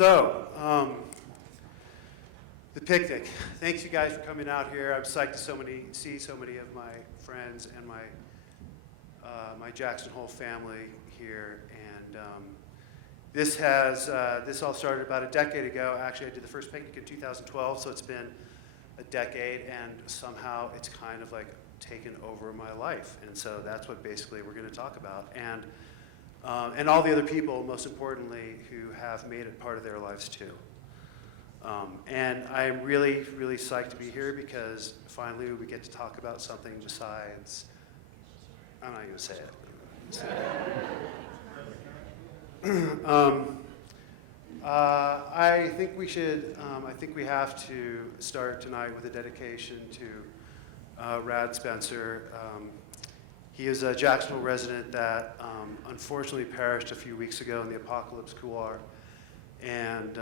The picnic. Thanks you guys for coming out here. I'm psyched to see so many of my friends and my Jackson Hole family here. And this all started about a decade ago. Actually, I did the first picnic in 2012, so it's been a decade, and somehow it's kind of like taken over my life. And so that's what basically we're going to talk about. And all the other people, most importantly, who have made it part of their lives too. And I'm really, really psyched to be here because finally we get to talk about something besides, I'm not going to say it. I think we have to start tonight with a dedication to Rad Spencer. He is a Jacksonville resident that unfortunately perished a few weeks ago in the Apocalypse Couloir. And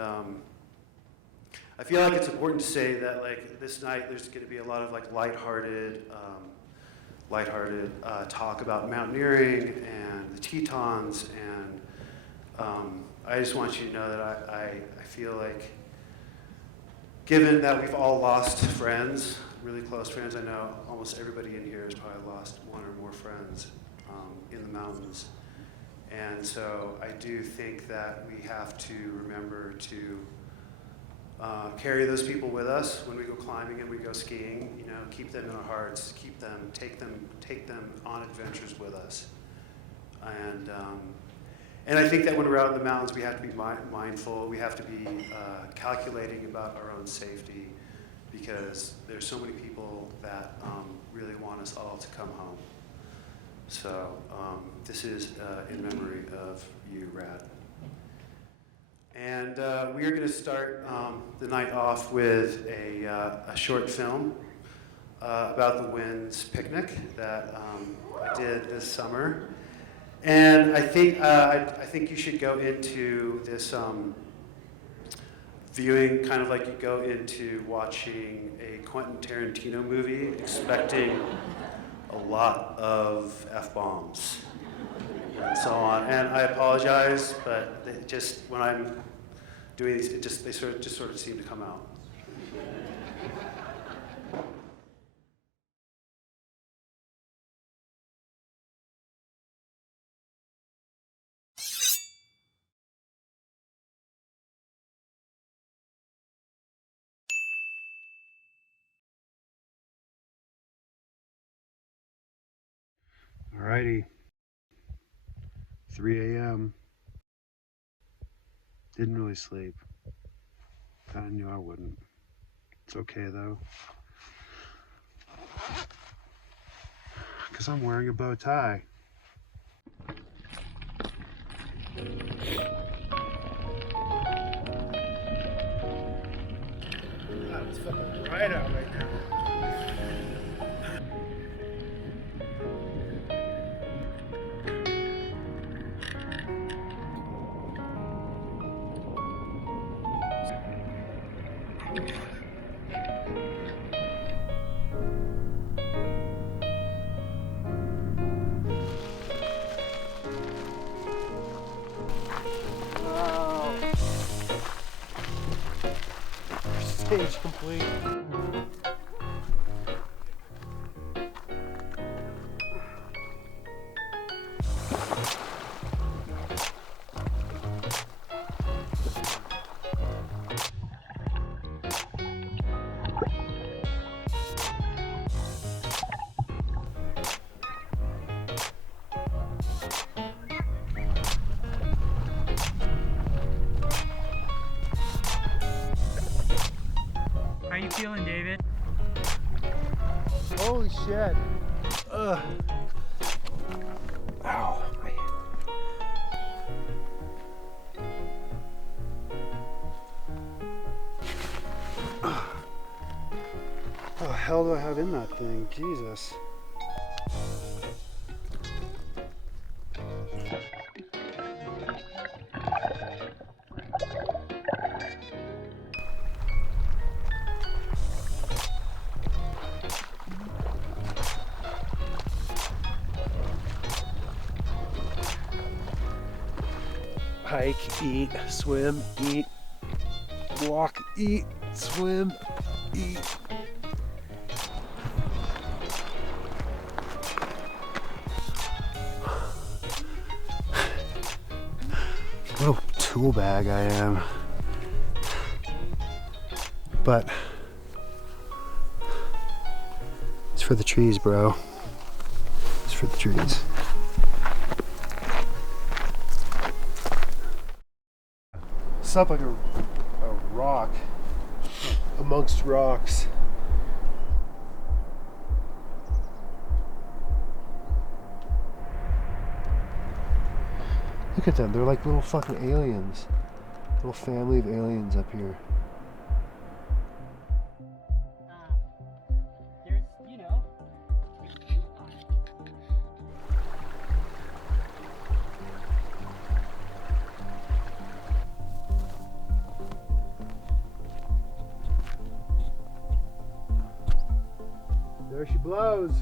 I feel like it's important to say that like this night there's going to be a lot of like lighthearted talk about mountaineering and the Tetons, and I just want you to know that I feel like, given that we've all lost friends, really close friends, I know almost everybody in here has probably lost one or more friends in the mountains, and so I do think that we have to remember to carry those people with us when we go climbing and we go skiing. You know, keep them in our hearts. Take them on adventures with us. And I think that when we're out in the mountains, we have to be mindful. We have to be calculating about our own safety, because there's so many people that really want us all to come home. So this is in memory of you, Rad. And we are going to start the night off with a short film about the Winds picnic that I did this summer. And I think you should go into this viewing kind of like you go into watching a Quentin Tarantino movie, expecting a lot of F-bombs and so on. And I apologize, but when I'm doing these, they sort of seem to come out. Alrighty, 3 a.m. Didn't really sleep. Kinda knew I wouldn't. It's okay though, because I'm wearing a bow tie. It's fucking bright out right now. Stage complete. How you feeling, David? Holy shit. Ugh. Ow, man. What the hell do I have in that thing? Jesus. Hike, eat, swim, eat, walk, eat, swim, eat. What a tool bag I am. But it's for the trees, bro. It's for the trees. It's up like a rock amongst rocks. Look at them, they're like little fucking aliens. Little family of aliens up here. There's, you know. There she blows.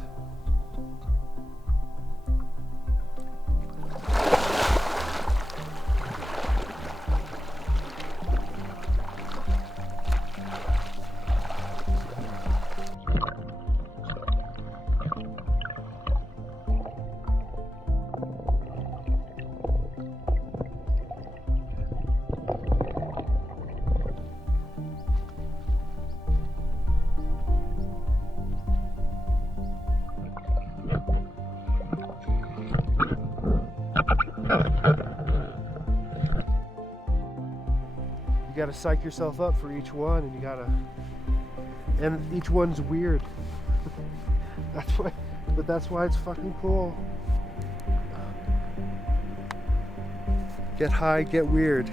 You gotta psych yourself up for each one, and each one's weird. That's why it's fucking cool. Get high, get weird.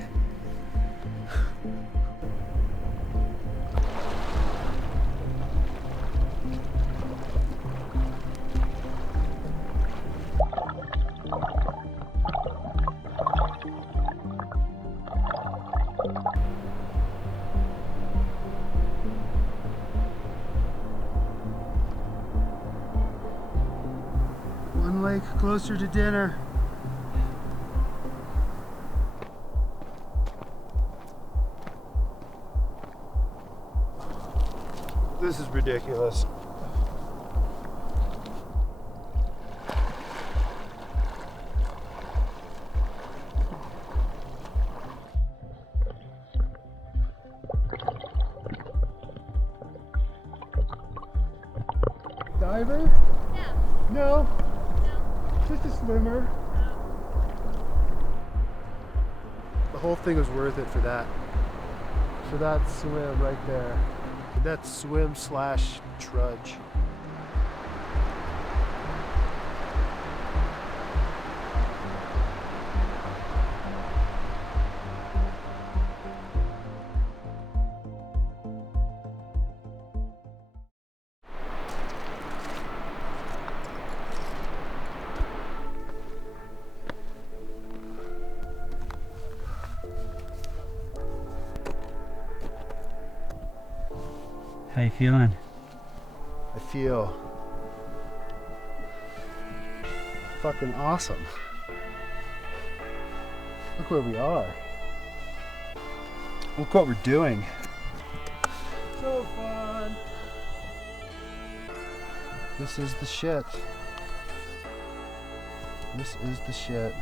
One lake closer to dinner. This is ridiculous. Diver? No. Just a swimmer. The whole thing was worth it for that. For that swim right there. That swim slash trudge. How you feeling? I feel fucking awesome. Look where we are. Look what we're doing. So fun. This is the shit. This is the shit.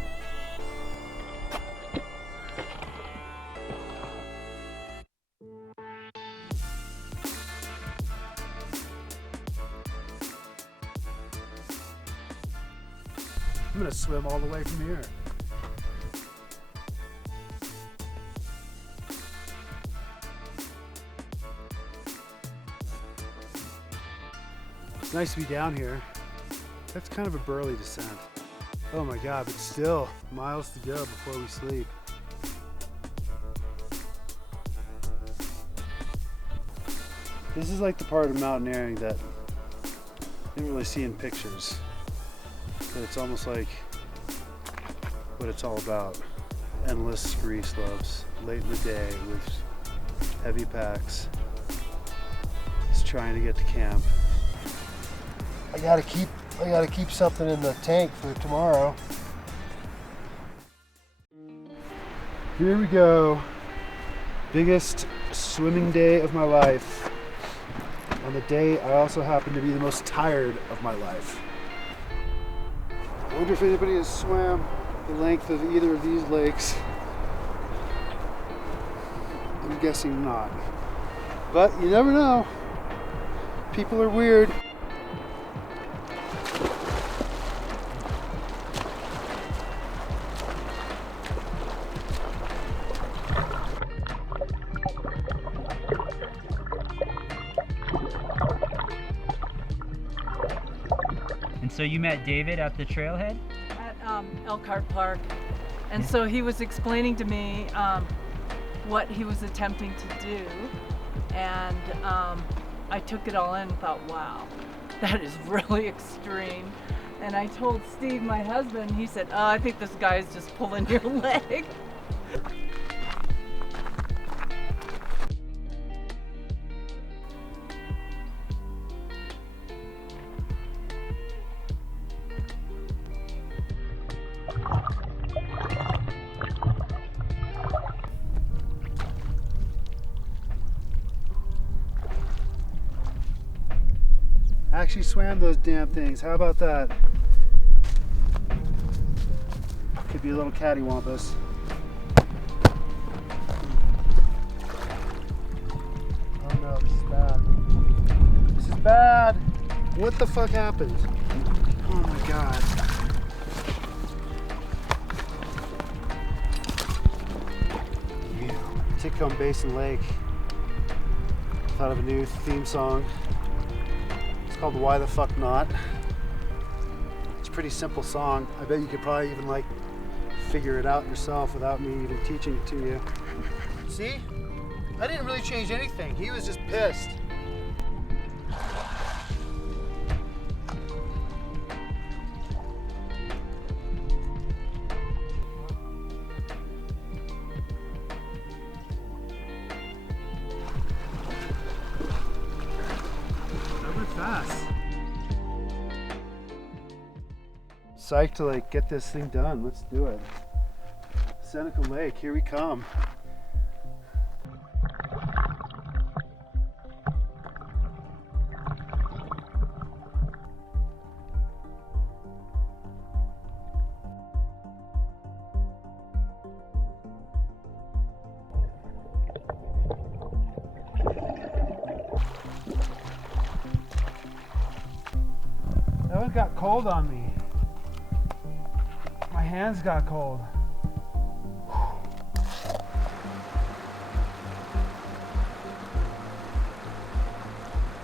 I'm gonna swim all the way from here. It's nice to be down here. That's kind of a burly descent. Oh my God, but still miles to go before we sleep. This is like the part of mountaineering that you didn't really see in pictures. But it's almost like what it's all about. Endless ski slopes, late in the day with heavy packs. Just trying to get to camp. I gotta keep something in the tank for tomorrow. Here we go. Biggest swimming day of my life. On the day I also happen to be the most tired of my life. I wonder if anybody has swam the length of either of these lakes. I'm guessing not. But you never know. People are weird. And so you met David at the trailhead? At Elkhart Park. And so he was explaining to me what he was attempting to do. And I took it all in and thought, wow, that is really extreme. And I told Steve, my husband, he said, oh, I think this guy's just pulling your leg. I actually swam those damn things. How about that? Could be a little cattywampus. Oh no, this is bad. This is bad. What the fuck happened? Oh my god. Titcomb Basin Lake. Thought of a new theme song. It's called Why the Fuck Not. It's a pretty simple song. I bet you could probably even like figure it out yourself without me even teaching it to you. See? I didn't really change anything. He was just pissed. Fast. Psyched to like get this thing done. Let's do it. Seneca Lake, here we come. That one got cold on me. My hands got cold.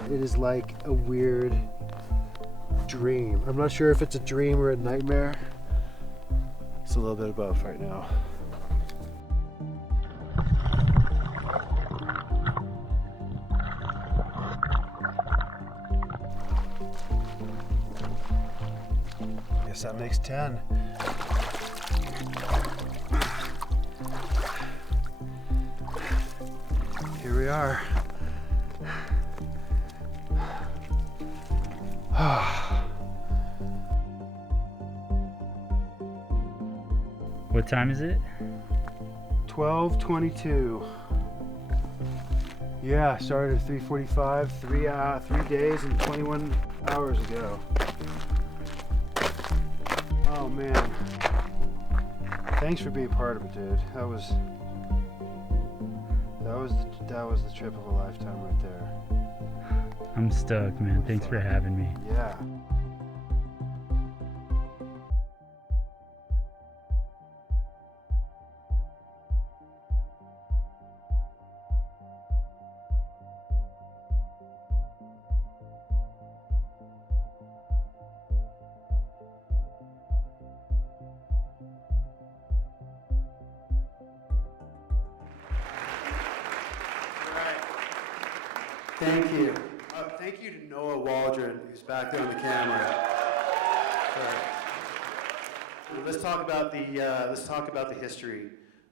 It is like a weird dream. I'm not sure if it's a dream or a nightmare. It's a little bit of both right now. Guess that makes 10. Here we are. What time is it? 12:22. Yeah, started at 3:45, 3 days and 21 hours ago. Oh man. Thanks for being part of it, dude. That was the trip of a lifetime right there. I'm stoked, man. Thanks for having me. Yeah. Thank you. Thank you to Noah Waldron, who's back there on the camera. Let's talk about the history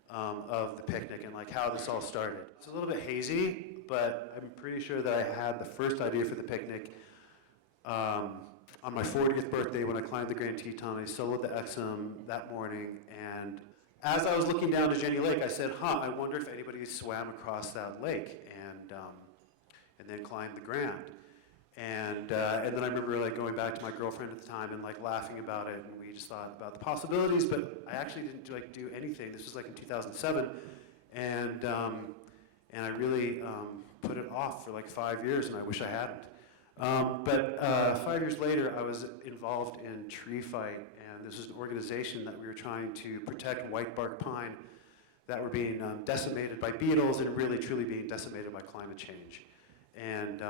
of the picnic and like how this all started. It's a little bit hazy, but I'm pretty sure that I had the first idea for the picnic on my 40th birthday when I climbed the Grand Teton. I soloed the Exum that morning, and as I was looking down to Jenny Lake, I said, I wonder if anybody swam across that lake and then climbed the Grand. And then I remember like going back to my girlfriend at the time and like laughing about it, and we just thought about the possibilities, but I actually didn't like do anything. This was like in 2007, and I really put it off for like 5 years, and I wish I hadn't. But 5 years later, I was involved in Tree Fight, and this was an organization that we were trying to protect whitebark pine that were being decimated by beetles and really truly being decimated by climate change. And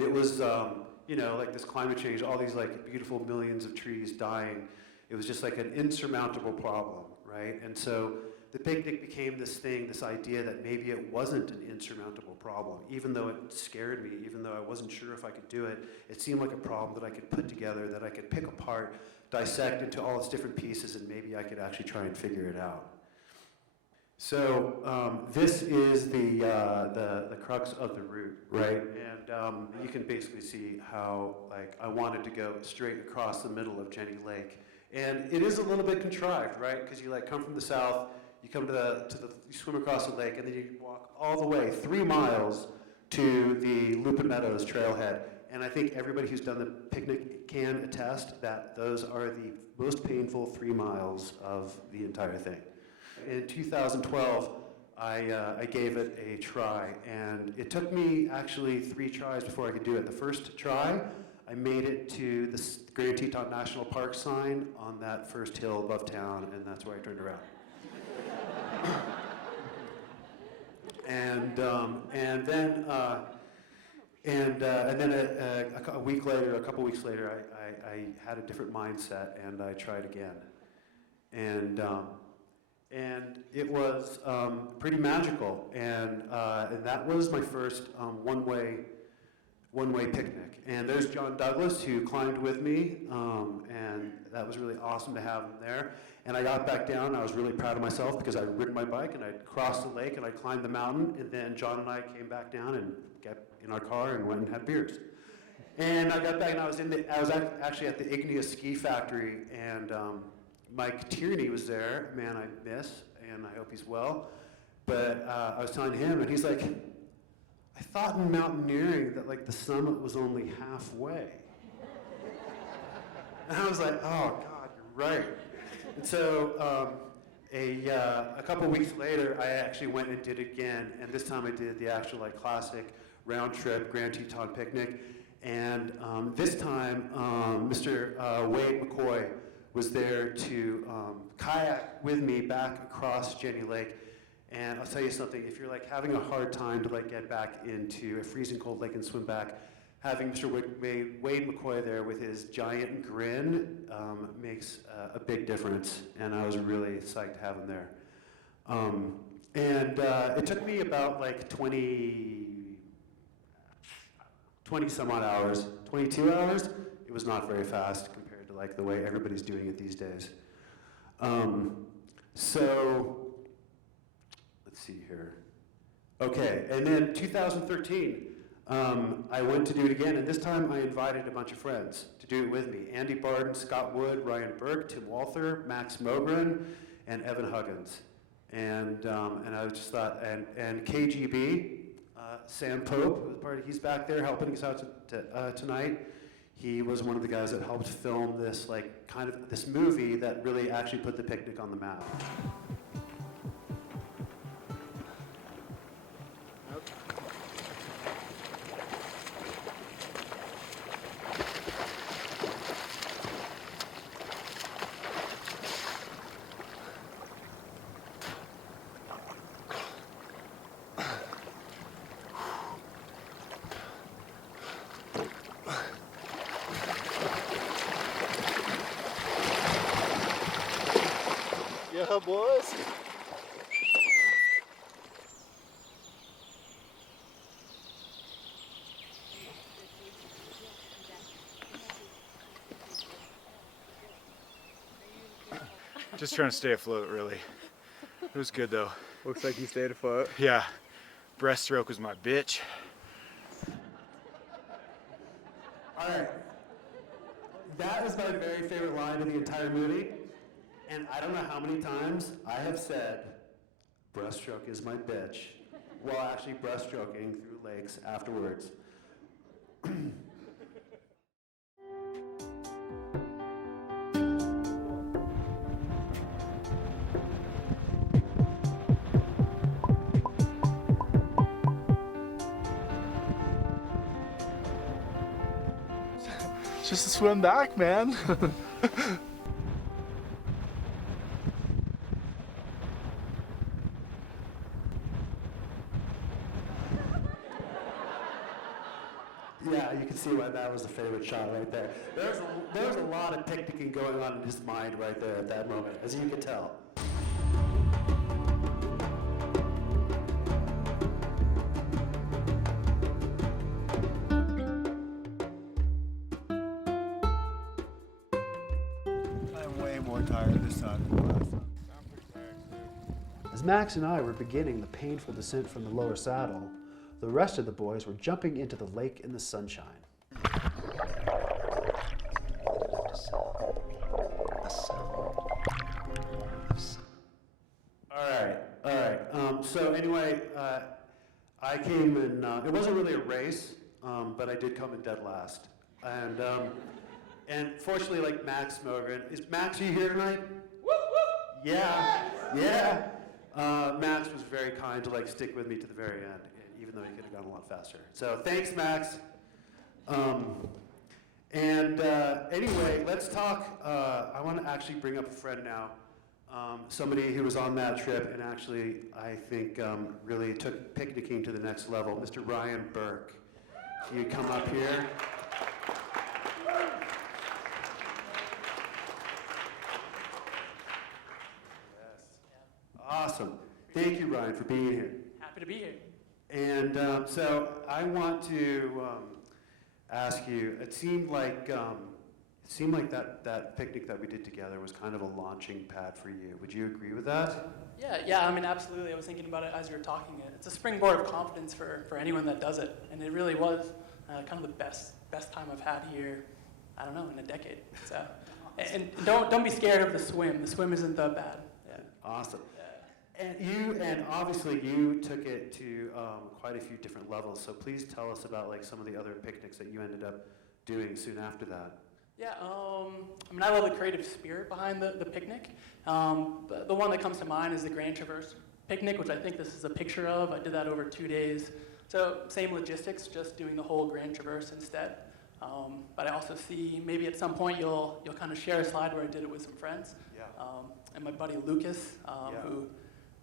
it was, like this climate change, all these like beautiful millions of trees dying. It was just like an insurmountable problem, right? And so the picnic became this thing, this idea that maybe it wasn't an insurmountable problem. Even though it scared me, even though I wasn't sure if I could do it, it seemed like a problem that I could put together, that I could pick apart, dissect into all its different pieces, and maybe I could actually try and figure it out. So this is the crux of the route, right? And you can basically see how like I wanted to go straight across the middle of Jenny Lake, and it is a little bit contrived, right? Because you like come from the south, you come you swim across the lake, and then you walk all the way 3 miles to the Lupin Meadows trailhead. And I think everybody who's done the picnic can attest that those are the most painful 3 miles of the entire thing. In 2012, I gave it a try, and it took me actually 3 tries before I could do it. The first try, I made it to the Grand Teton National Park sign on that first hill above town, and that's where I turned around. and then a week later, a couple weeks later, I had a different mindset, and I tried again. And it was pretty magical, and that was my first one-way picnic. And there's John Douglas, who climbed with me, and that was really awesome to have him there. And I got back down, and I was really proud of myself because I'd ridden my bike, and I'd crossed the lake, and I'd climbed the mountain, and then John and I came back down and got in our car and went and had beers. And I got back, and I was actually at the Igneous Ski Factory, and Mike Tierney was there, a man I miss, and I hope he's well. But I was telling him, and he's like, I thought in mountaineering that like the summit was only halfway. And I was like, oh God, you're right. And so a couple weeks later, I actually went and did it again, and this time I did the actual like classic round trip Grand Teton picnic. And this time, Mr. Wade McCoy was there to kayak with me back across Jenny Lake. And I'll tell you something, if you're like having a hard time to like get back into a freezing cold lake and swim back, having Mr. Wade McCoy there with his giant grin makes a big difference. And I was really psyched to have him there. It took me about like 20 some odd hours, 22 hours. It was not very fast compared to like the way everybody's doing it these days. So let's see here. Okay, and then 2013, I went to do it again, and this time I invited a bunch of friends to do it with me. Andy Barden, Scott Wood, Ryan Burke, Tim Walther, Max Mogren, and Evan Huggins. And I just thought, and KGB, Sam Pope, who was part of, he's back there helping us out tonight. He was one of the guys that helped film this, like, kind of this movie that really actually put the picnic on the map. Yeah, boys. Just trying to stay afloat, really. It was good, though. Looks like you stayed afloat. Yeah. Breaststroke was my bitch. All right. That is my very favorite line of the entire movie. And I don't know how many times I have said, breaststroke is my bitch, while actually breaststroking through lakes afterwards. Just to swim back, man. Yeah, you can see why that was the favorite shot right there. There's a lot of picnicking going on in his mind right there at that moment, as you can tell. I'm way more tired this time than last time. As Max and I were beginning the painful descent from the lower saddle, the rest of the boys were jumping into the lake in the sunshine. All right. So anyway, I came in, it wasn't really a race, but I did come in dead last. And fortunately, like Max Mogren, is Max, are you here tonight? Yeah. Max was very kind to like stick with me to the very end, even though he could have gone a lot faster. So thanks, Max. Anyway, let's talk. I want to actually bring up a friend now, somebody who was on that trip and actually, I think, really took picnicking to the next level, Mr. Ryan Burke. Can you come up here? Awesome. Thank you, Ryan, for being here. Happy to be here. And so I want to ask you, it seemed like that picnic that we did together was kind of a launching pad for you. Would you agree with that? Yeah, I mean, absolutely. I was thinking about it as you were talking. It's a springboard of confidence for anyone that does it. And it really was kind of the best time I've had here, I don't know, in a decade. So, and don't be scared of the swim. The swim isn't that bad. Yeah. Awesome. And obviously you took it to quite a few different levels. So please tell us about like some of the other picnics that you ended up doing soon after that. Yeah, I mean, I love the creative spirit behind the picnic. The one that comes to mind is the Grand Traverse picnic, which I think this is a picture of. I did that over 2 days. So same logistics, just doing the whole Grand Traverse instead. But I also see maybe at some point you'll kind of share a slide where I did it with some friends. Yeah. And my buddy Lucas,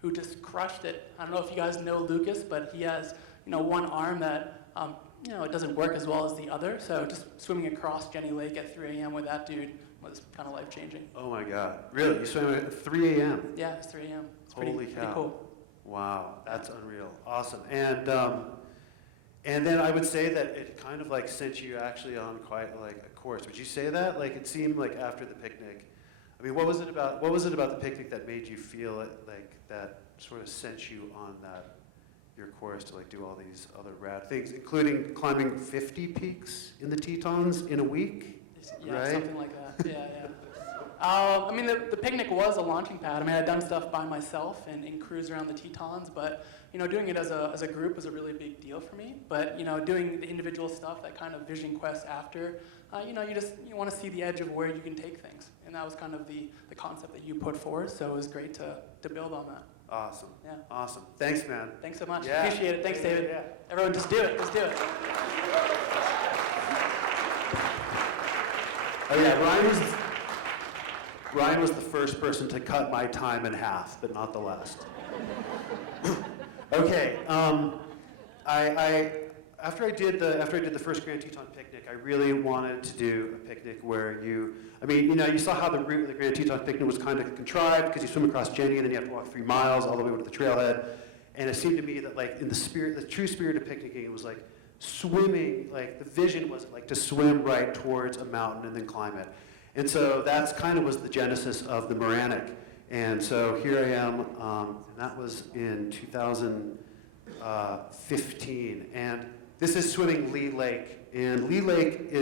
who just crushed it. I don't know if you guys know Lucas, but he has one arm that it doesn't work as well as the other. So just swimming across Jenny Lake at 3 a.m. with that dude was kind of life-changing. Oh my God, really? You swam at 3 a.m.? Yeah, it's 3 a.m. It's Holy pretty cow. cool. Wow, that's unreal. Awesome. And then I would say that it kind of like sent you actually on quite like a course. Would you say that? Like it seemed like after the picnic, I mean, what was it about the picnic that made you feel it, like that sort of sent you on your course to like do all these other rad things, including climbing 50 peaks in the Tetons in a week? Yeah, right? something like that. Yeah. I mean, the picnic was a launching pad. I mean, I'd done stuff by myself and cruise around the Tetons, but doing it as a group was a really big deal for me. But doing the individual stuff, that kind of vision quest after, you want to see the edge of where you can take things, and that was kind of the concept that you put forward. So it was great to build on that. Awesome. Yeah. Awesome. Thanks, man. Thanks so much. Yeah. Appreciate it. Thanks, David. Yeah. Everyone, just do it. Just do it. Oh yeah, Ryan was the first person to cut my time in half, but not the last. Okay, after I did the first Grand Teton picnic, I really wanted to do a picnic where you saw how the route of the Grand Teton picnic was kind of contrived because you swim across Jenny and then you have to walk 3 miles all the way over to the trailhead. And it seemed to me that like in the true spirit of picnicking, it was like swimming, like the vision was like to swim right towards a mountain and then climb it. And so that's kind of was the genesis of the Moranic. And so here I am, and that was in 2015. And this is swimming Lee Lake. And Lee Lake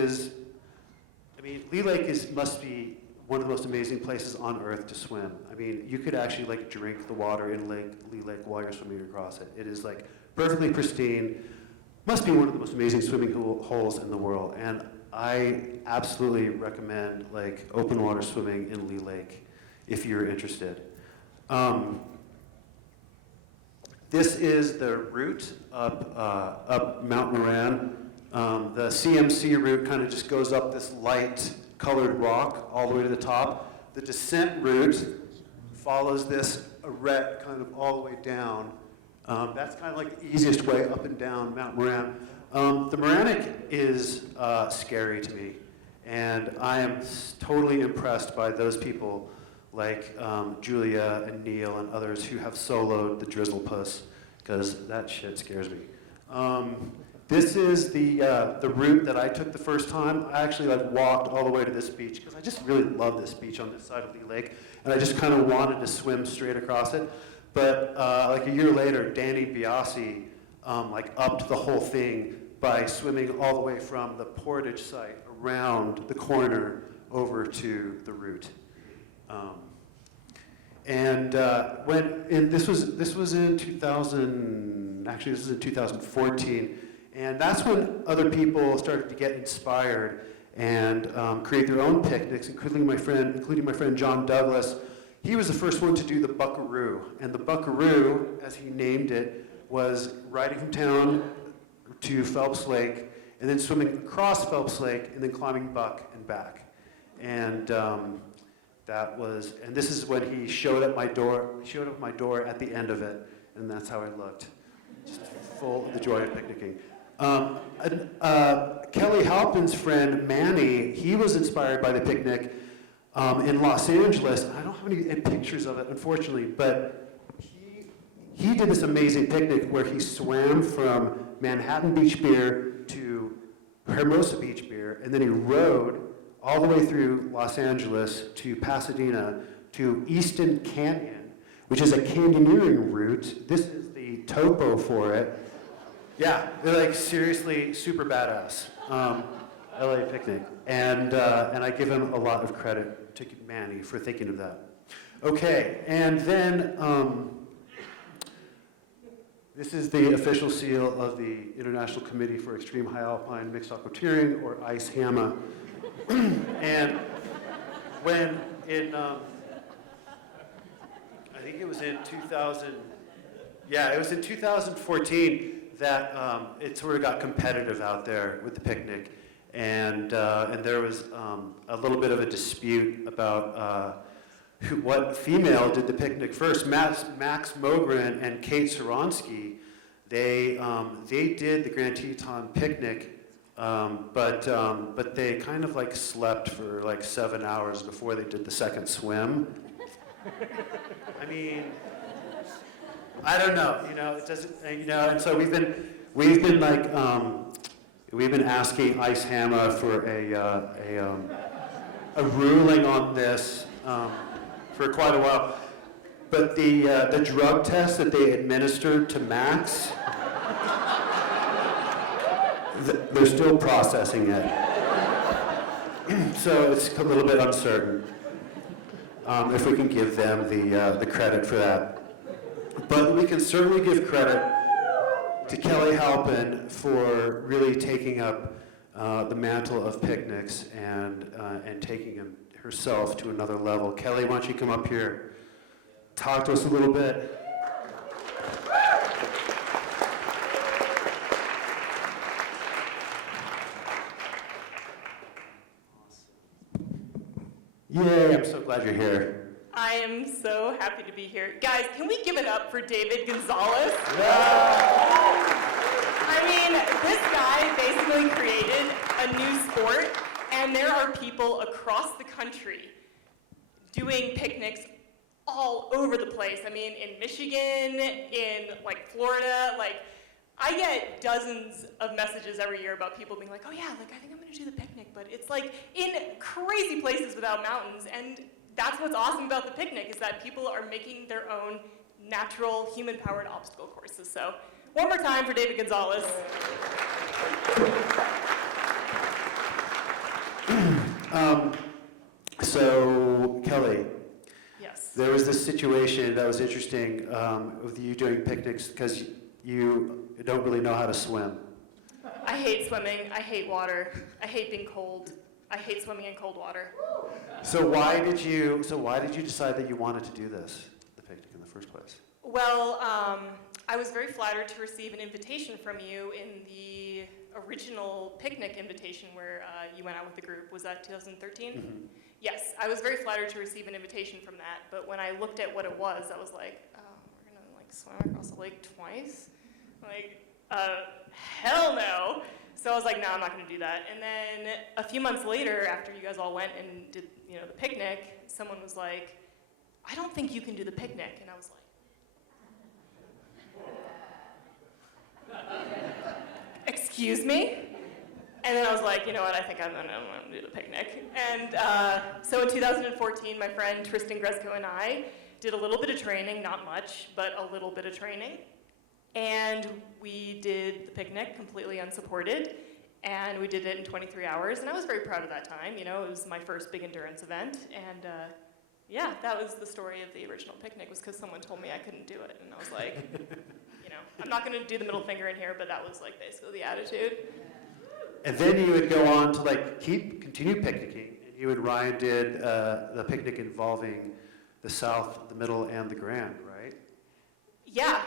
must be one of the most amazing places on earth to swim. I mean, you could actually like drink the water in Lee Lake while you're swimming across it. It is like perfectly pristine. Must be one of the most amazing swimming holes in the world. And I absolutely recommend like open water swimming in Lee Lake if you're interested. This is the route up Mount Moran. The CMC route kind of just goes up this light colored rock all the way to the top. The descent route follows this arête kind of all the way down. That's kind of like the easiest way up and down Mount Moran. The Moranic is scary to me, and I am totally impressed by those people like Julia and Neil and others who have soloed the Drizzle Puss, because that shit scares me. This is the route that I took the first time. I actually like walked all the way to this beach because I just really love this beach on this side of Lee Lake, and I just kind of wanted to swim straight across it. But like a year later, Danny Biasi like upped the whole thing by swimming all the way from the portage site around the corner over to the route. This was in 2000. Actually, this is in 2014. And that's when other people started to get inspired and create their own picnics, including my friend John Douglas. He was the first one to do the Buckaroo. And the Buckaroo, as he named it, was riding from town to Phelps Lake, and then swimming across Phelps Lake, and then climbing Buck and back. And this is when he showed up my door at the end of it, and that's how I looked. Just full of the joy of picnicking. Kelly Halpin's friend Manny, he was inspired by the picnic in Los Angeles. I don't have any pictures of it, unfortunately, but he did this amazing picnic where he swam from Manhattan Beach Pier to Hermosa Beach Pier, and then he rode all the way through Los Angeles to Pasadena to Easton Canyon, which is a canyoneering route. This is the topo for it. Yeah, they're like seriously super badass. LA picnic. And I give him a lot of credit to Manny for thinking of that. Okay, and then this is the official seal of the International Committee for Extreme High Alpine Mixed Aquateering, or ICEHAMA. And when in, I think it was in 2014 that it sort of got competitive out there with the picnic. And there was a little bit of a dispute about what female did the picnic first. Max Mogren and Kate Soronsky, they did the Grand Teton picnic, but they kind of like slept for like 7 hours before they did the second swim. I mean, I don't know, it doesn't, and so we've been like, we've been asking ICEHAMA for a ruling on this for quite a while. But the drug test that they administered to Max, they're still processing it. So it's a little bit uncertain if we can give them the credit for that. But we can certainly give credit to Kelly Halpin for really taking up the mantle of picnics and taking him herself to another level. Kelly, why don't you come up here, talk to us a little bit. Yay, I'm so glad you're here. I am so happy to be here. Guys, can we give it up for David Gonzales? Yeah. I mean, this guy basically created a new sport, and there are people across the country doing picnics all over the place. I mean, in Michigan, in like Florida, I get dozens of messages every year about people being like, oh yeah, I think I'm gonna do the picnic, but it's like in crazy places without mountains, and that's what's awesome about the picnic, is that people are making their own natural human-powered obstacle courses. So one more time for David Gonzales. So this situation that was interesting with you doing picnics because you don't really know how to swim. I hate swimming. I hate water. I hate being cold. I hate swimming in cold water. So why did you decide that you wanted to do this, the picnic, in the first place? Well, I was very flattered to receive an invitation from you in the original picnic invitation where you went out with the group. Was that 2013? Mm-hmm. Yes, I was very flattered to receive an invitation from that, but when I looked at what it was, I was like, oh, we're gonna like swim across the lake twice? Like, hell no. So I was like, no, I'm not gonna do that. And then a few months later, after you guys all went and did, the picnic, someone was like, I don't think you can do the picnic. And I was like, excuse me? And then I was like, you know what, I think I'm gonna do the picnic. And so in 2014, my friend Tristan Gresko and I did a little bit of training, not much, but a little bit of training. And we did the picnic completely unsupported, and we did it in 23 hours, and I was very proud of that time. It was my first big endurance event, and yeah, that was the story of the original picnic, was because someone told me I couldn't do it, and I was like, I'm not gonna do the middle finger in here, but that was like basically the attitude. And then you would go on to continue picnicking, and you and Ryan did the picnic involving the South, the Middle, and the Grand, right? Yeah,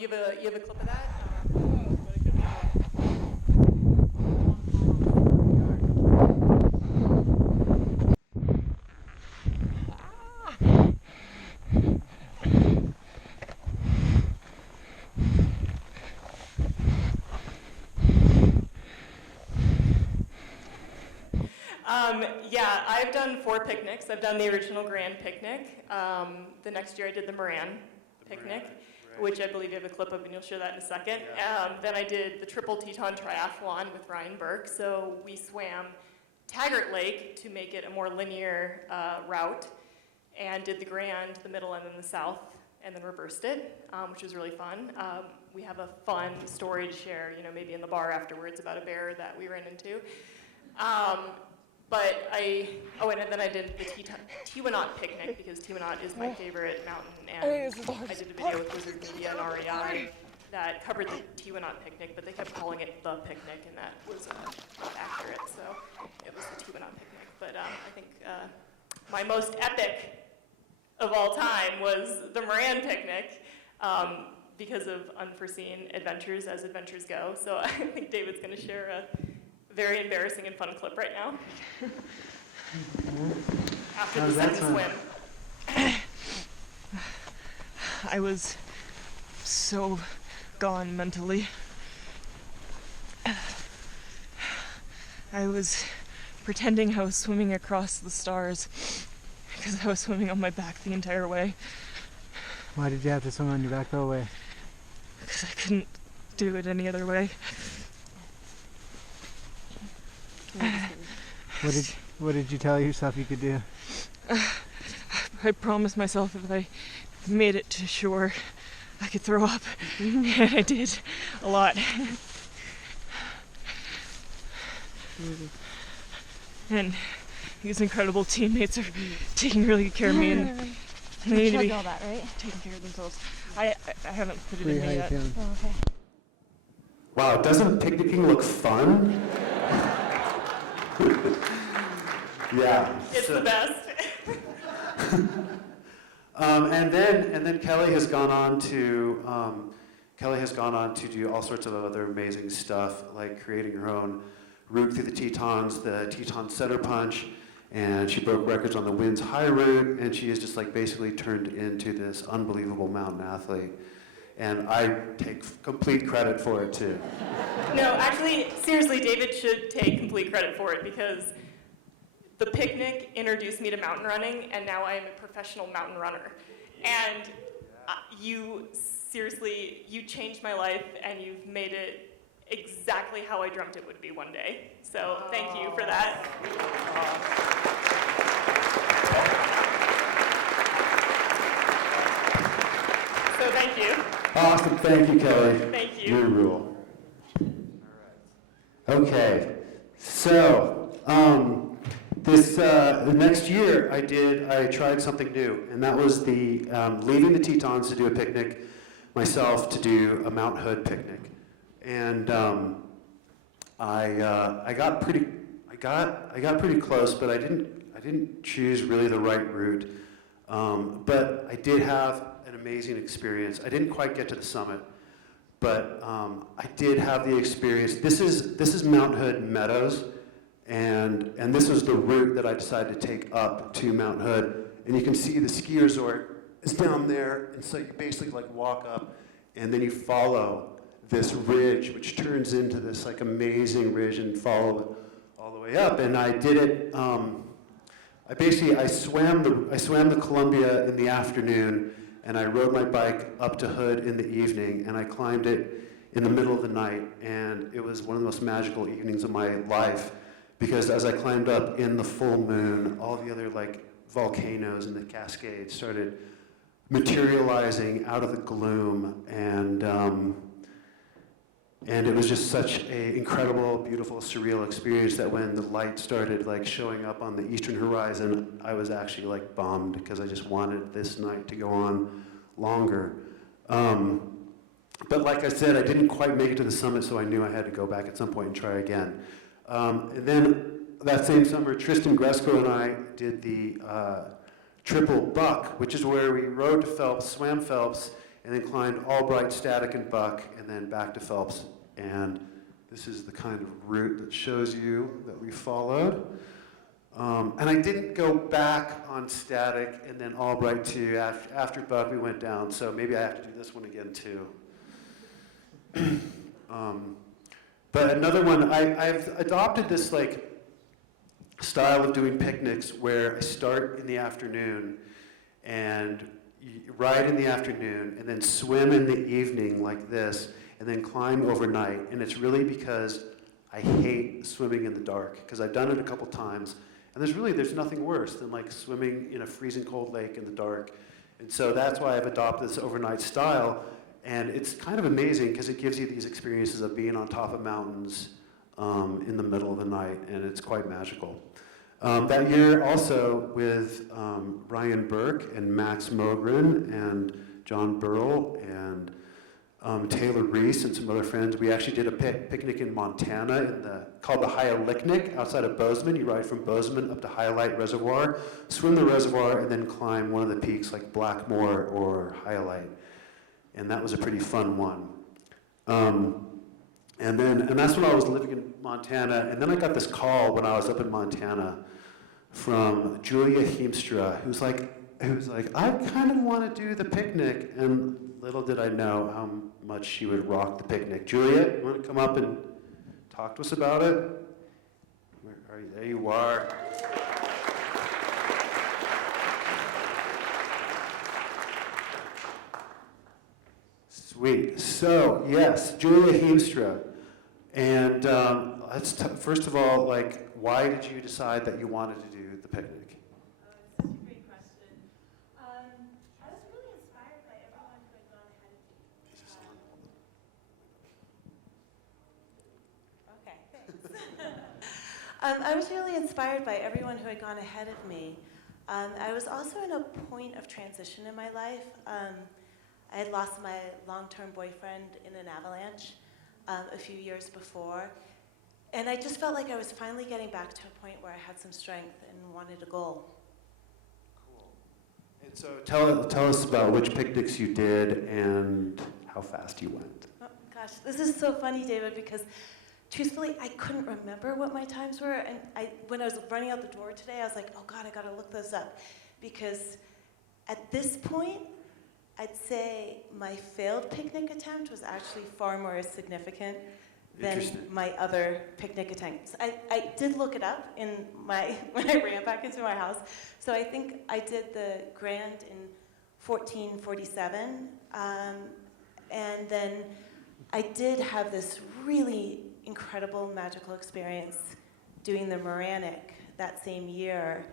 you have a clip of that? Yeah, I've done 4 picnics. I've done the original Grand picnic. The next year I did the Moran picnic, which I believe you have a clip of, and you'll share that in a second. Yeah. Then I did the Triple Teton Triathlon with Ryan Burke. So we swam Taggart Lake to make it a more linear route, and did the Grand, the Middle, and then the South, and then reversed it, which was really fun. We have a fun story to share, maybe in the bar afterwards, about a bear that we ran into. And then I did the Tiwanaut picnic, because Tiwanaut is my favorite mountain, and I did a video with Wizard Media and REI that covered the Tiwanaut picnic, but they kept calling it the picnic, and that was not accurate, so it was the Tiwanaut picnic. But I think my most epic of all time was the Moran picnic, because of unforeseen adventures as adventures go. So I think David's going to share a very embarrassing and fun clip right now. After the second swim. I was so gone mentally. I was pretending I was swimming across the stars because I was swimming on my back the entire way. Why did you have to swim on your back the whole way? Because I couldn't do it any other way. What did you tell yourself you could do? I promised myself if I made it to shore, I could throw up. And I did a lot. And these incredible teammates are taking really good care of me, and they need to be all that, right? taking care of themselves. I haven't put it in me yet. Oh, okay. Wow, doesn't picnicking look fun? Yeah. It's the best. And then Kelly has gone on to do all sorts of other amazing stuff, like creating her own route through the Tetons, the Teton Center Punch, and she broke records on the Winds High Route, and she has just basically turned into this unbelievable mountain athlete. And I take complete credit for it too. No, actually, seriously, David should take complete credit for it, because the picnic introduced me to mountain running, and now I am a professional mountain runner. And you changed my life, and you've made it exactly how I dreamt it would be one day. So thank you for that. So thank you. Awesome, thank you, Kelly. Thank you. Your rule. Okay, so The next year I tried something new, and that was the leaving the Tetons to do a picnic, myself to do a Mount Hood picnic. And I got pretty close, but I didn't choose really the right route. But I did have an amazing experience. I didn't quite get to the summit, but I did have the experience. This is Mount Hood Meadows, and this was the route that I decided to take up to Mount Hood. And you can see the ski resort is down there, and so you basically like walk up, and then you follow this ridge, which turns into this like amazing ridge, and follow it all the way up. And I did it. I swam the Columbia in the afternoon, and I rode my bike up to Hood in the evening, and I climbed it in the middle of the night. And it was one of the most magical evenings of my life, because as I climbed up in the full moon, all the other like volcanoes and the Cascades started materializing out of the gloom, and it was just such an incredible, beautiful, surreal experience that when the light started like showing up on the eastern horizon, I was actually like bummed, because I just wanted this night to go on longer. But like I said, I didn't quite make it to the summit, so I knew I had to go back at some point and try again. And then that same summer, Tristan Gresco and I did the triple buck, which is where we rode to Phelps, swam Phelps, and then climbed Albright, Static, and Buck, and then back to Phelps. And this is the kind of route that shows you that we followed. And I didn't go back on Static and then Albright too. After Buck, we went down, so maybe I have to do this one again too. But another one, I've adopted this like style of doing picnics where I start in the afternoon and ride in the afternoon, and then swim in the evening like this, and then climb overnight. And it's really because I hate swimming in the dark, because I've done it a couple times, and there's nothing worse than like swimming in a freezing cold lake in the dark. And so that's why I've adopted this overnight style, and it's kind of amazing because it gives you these experiences of being on top of mountains in the middle of the night, and it's quite magical. That year also with Ryan Burke and Max Mogren and John Burrell and Taylor Reese and some other friends, we actually did a picnic in Montana called the Hyalichnik outside of Bozeman. You ride from Bozeman up to Hyalite Reservoir, swim the reservoir, and then climb one of the peaks like Blackmore or Hyalite. And that was a pretty fun one. And that's when I was living in Montana. And then I got this call when I was up in Montana from Julia Heemstra, who's like, I kind of want to do the picnic. And little did I know how much she would rock the picnic. Julia, you want to come up and talk to us about it? Where are you? There you are. Sweet. So, yes, Julia Heemstra. And first of all, like, why did you decide that you wanted to do the picnic? It's such a great question. I was really inspired by everyone who had gone ahead of me. Okay, thanks. I was really inspired by everyone who had gone ahead of me. I was also in a point of transition in my life. I had lost my long-term boyfriend in an avalanche a few years before. And I just felt like I was finally getting back to a point where I had some strength and wanted a goal. Cool. And so tell us about which picnics you did and how fast you went. Oh, gosh, this is so funny, David, because truthfully, I couldn't remember what my times were. And when I was running out the door today, I was like, oh God, I gotta look those up. Because at this point, I'd say my failed picnic attempt was actually far more significant than my other picnic attempts. I did look it up when I ran back into my house. So I think I did the Grand in 1447. And then I did have this really incredible magical experience doing the Moranic that same year,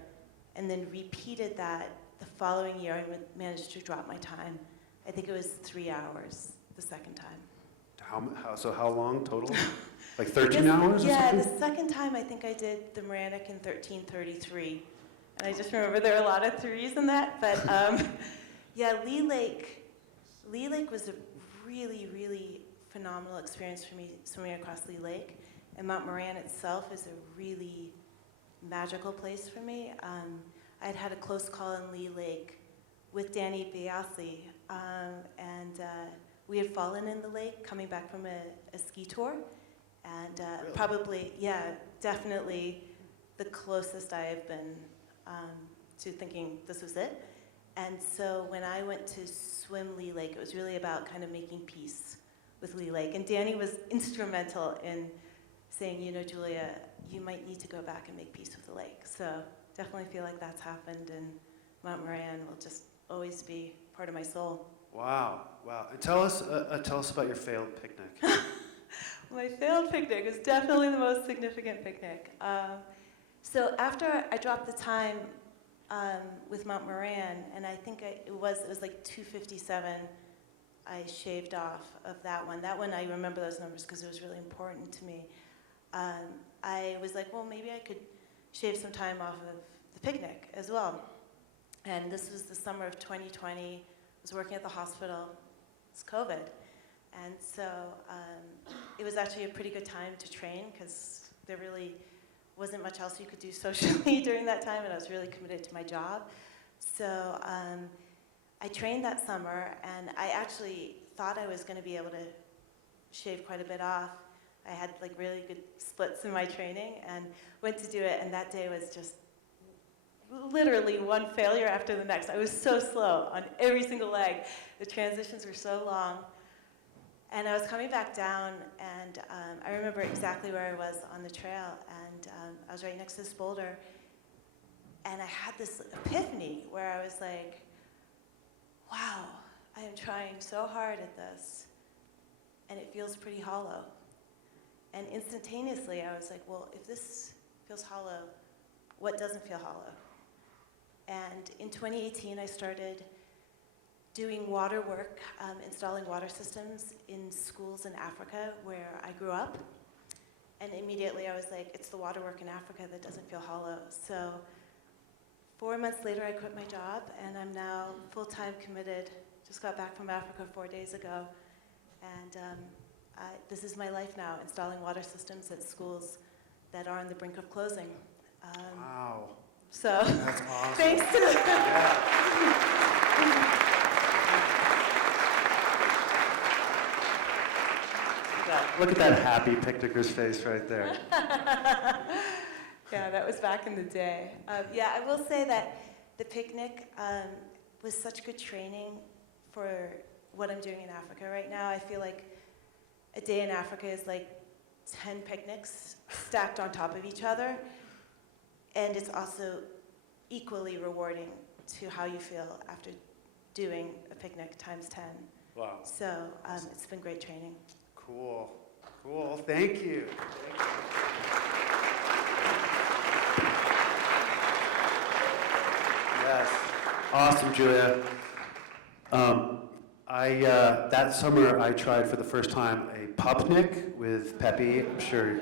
and then repeated that the following year. I managed to drop my time. I think it was 3 hours the second time. So how long total? Like 13 This- hours or Yeah, something? the second time I think I did the Moranic in 13:33. And I just remember there are a lot of threes in that. But yeah, Lee Lake was a really, really phenomenal experience for me swimming across Lee Lake. And Mount Moran itself is a really magical place for me. I'd had a close call in Lee Lake with Danny Biasi, and we had fallen in the lake coming back from a ski tour. And Really? probably, yeah, definitely the closest I have been to thinking this was it. And so when I went to swim Lee Lake, it was really about kind of making peace with Lee Lake. And Danny was instrumental in saying, you know, Julia, you might need to go back and make peace with the lake. So definitely feel like that's happened, and Mount Moran will just always be part of my soul. Wow, wow. And tell us about your failed picnic. My failed picnic was definitely the most significant picnic. So after I dropped the time with Mount Moran, and I think it was like 2:57, I shaved off of that one. That one, I remember those numbers because it was really important to me. I was like, well, maybe I could shave some time off of the picnic as well. And this was the summer of 2020. I was working at the hospital. It's COVID. And so it was actually a pretty good time to train because there really wasn't much else you could do socially during that time, and I was really committed to my job. So I trained that summer, and I actually thought I was going to be able to shave quite a bit off. I had like really good splits in my training and went to do it, and that day was just literally one failure after the next. I was so slow on every single leg. The transitions were so long. And I was coming back down, and I remember exactly where I was on the trail, and I was right next to this boulder, and I had this epiphany where I was like, wow, I am trying so hard at this, and it feels pretty hollow. And instantaneously, I was like, well, if this feels hollow, what doesn't feel hollow? And in 2018, I started doing water work, installing water systems in schools in Africa where I grew up. And immediately I was like, it's the water work in Africa that doesn't feel hollow. So 4 months later, I quit my job, and I'm now full-time committed. Just got back from Africa 4 days ago. And this is my life now, installing water systems at schools that are on the brink of closing. Wow. So, That's awesome. thanks to Look at that happy picnicker's face right there. Yeah, that was back in the day. Yeah, I will say that the picnic was such good training for what I'm doing in Africa right now. I feel like a day in Africa is like 10 picnics stacked on top of each other. And it's also equally rewarding to how you feel after doing a picnic times 10. Wow. So it's been great training. Cool. Cool. Thank you. Yes. Awesome, Julia. That summer I tried for the first time a pupnik with Peppy. I'm sure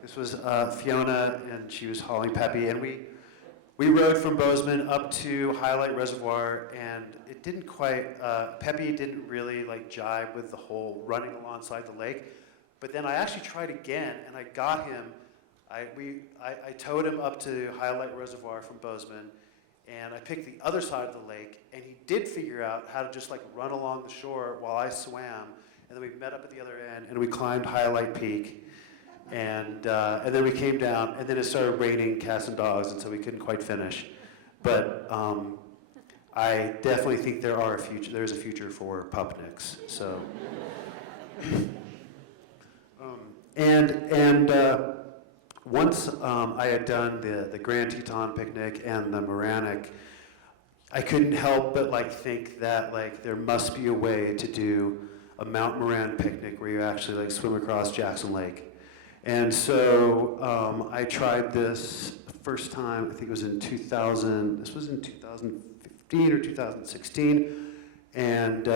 this was Fiona, and she was hauling Peppy, and we rode from Bozeman up to Highlight Reservoir, and it didn't quite, Peppy didn't really like jive with the whole running alongside the lake. But then I actually tried again, and I got him. I towed him up to Highlight Reservoir from Bozeman, and I picked the other side of the lake, and he did figure out how to just like run along the shore while I swam, and then we met up at the other end, and we climbed Highlight Peak, and then we came down, and then it started raining cats and dogs, and so we couldn't quite finish. But I definitely think there's a future for pupniks. So, once I had done the Grand Teton picnic and the Moranic, I couldn't help but like think that like there must be a way to do a Mount Moran picnic where you actually like swim across Jackson Lake. And so I tried this first time, I think it was in 2015 or 2016, and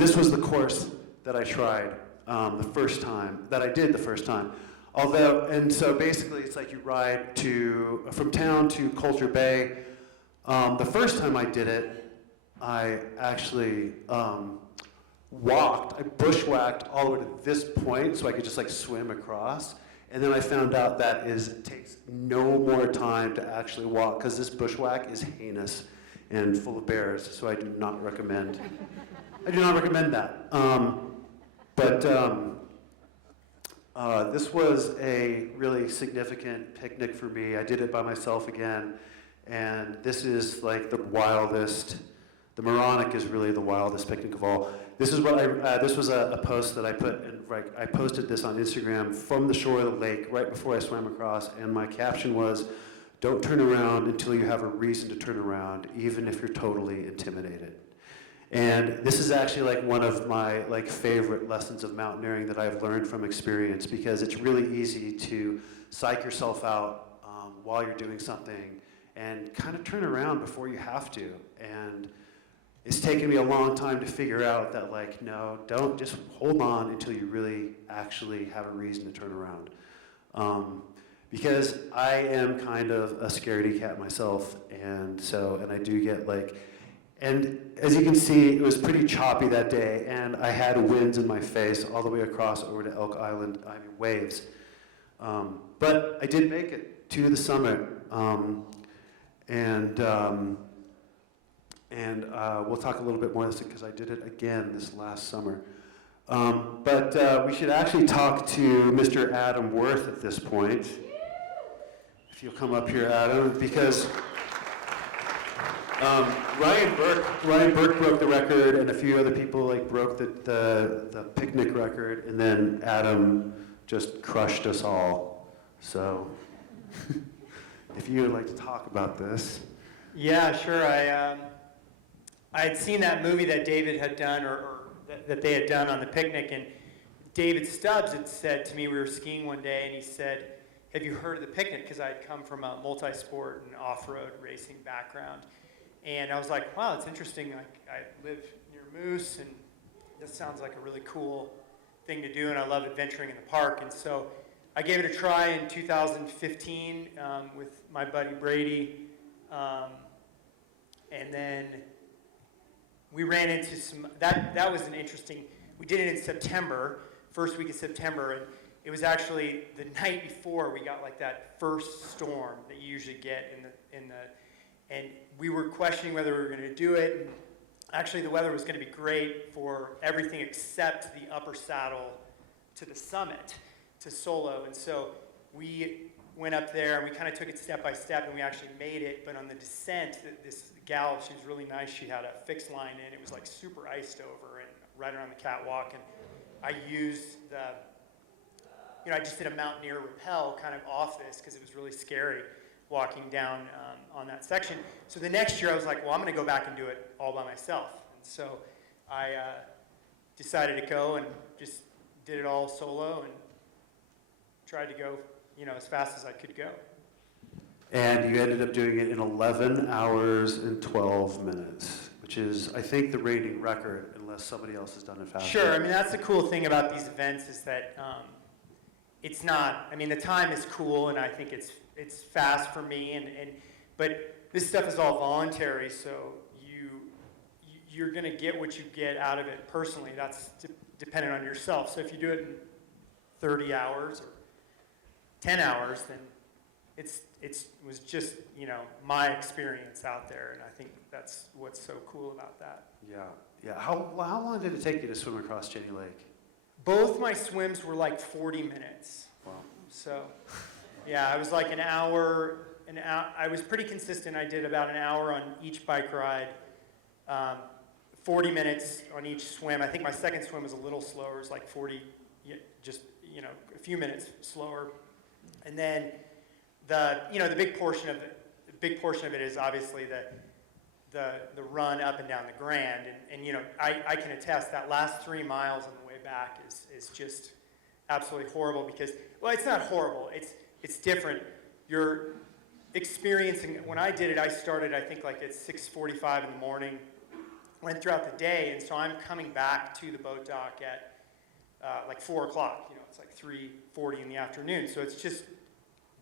this was the course that I tried the first time, that I did the first time. And so basically it's like you ride from town to Coulter Bay. The first time I did it, I actually I bushwhacked all the way to this point so I could just like swim across. And then I found out that it takes no more time to actually walk, because this bushwhack is heinous and full of bears, so I do not recommend that. This was a really significant picnic for me. I did it by myself again, and this is like the wildest. The Moronic is really the wildest picnic of all. This is what this was a post that I put in, I posted this on Instagram from the shore of the lake right before I swam across, and my caption was, "Don't turn around until you have a reason to turn around, even if you're totally intimidated." And this is actually like one of my favorite lessons of mountaineering that I've learned from experience, because it's really easy to psych yourself out while you're doing something and kind of turn around before you have to. And it's taken me a long time to figure out that no, don't just hold on until you really actually have a reason to turn around. Because I am kind of a scaredy cat myself, and I do get and as you can see, it was pretty choppy that day, and I had winds in my face all the way across over to Elk Island, waves. But I did make it to the summit, and we'll talk a little bit more on this because I did it again this last summer. But we should actually talk to Mr. Adam Wirth at this point. If you'll come up here, Adam, because Ryan Burke broke the record, and a few other people broke the picnic record, and then Adam just crushed us all. So, if you would like to talk about this. Yeah, sure. I had seen that movie that David had done, or that they had done on the picnic, and David Stubbs had said to me, we were skiing one day, and he said, "Have you heard of the picnic?" Because I had come from a multi-sport and off-road racing background. And I was like, wow, it's interesting. I live near Moose, and this sounds like a really cool thing to do, and I love adventuring in the park. And so I gave it a try in 2015 with my buddy Brady. And then we ran into that was an interesting, we did it in September, first week of September, and it was actually the night before we got that first storm that you usually get and we were questioning whether we were going to do it. And actually, the weather was going to be great for everything except the upper saddle to the summit, to Solo. And so we went up there, and we kind of took it step by step, and we actually made it. But on the descent, this gal, she was really nice. She had a fixed line in. It was super iced over and right around the catwalk. And I used I just did a mountaineer rappel kind of off this because it was really scary walking down on that section. So the next year I was like, well, I'm going to go back and do it all by myself. And so I decided to go and just did it all solo and tried to go, as fast as I could go. And you ended up doing it in 11 hours and 12 minutes, which is, I think, the reigning record, unless somebody else has done it faster. Sure. I mean, that's the cool thing about these events is that it's not, the time is cool, and I think it's fast for me, but this stuff is all voluntary, so you're going to get what you get out of it personally. That's dependent on yourself. So if you do it in 30 hours or 10 hours, then it was just my experience out there, and I think that's what's so cool about that. Yeah. How long did it take you to swim across Jenny Lake? Both my swims were 40 minutes. Wow. So. Yeah, I was an hour, I was pretty consistent. I did about an hour on each bike ride, 40 minutes on each swim. I think my second swim was a little slower. It was 40, just, a few minutes slower. And then the big portion of it is obviously the run up and down the Grand. And I can attest that last 3 miles on the way back is just absolutely horrible because, well, it's not horrible. It's different. You're experiencing, when I did it, I started, I think, at 6:45 in the morning, went throughout the day, and so I'm coming back to the boat dock at like 4 o'clock. You know, it's like 3:40 in the afternoon. So it's just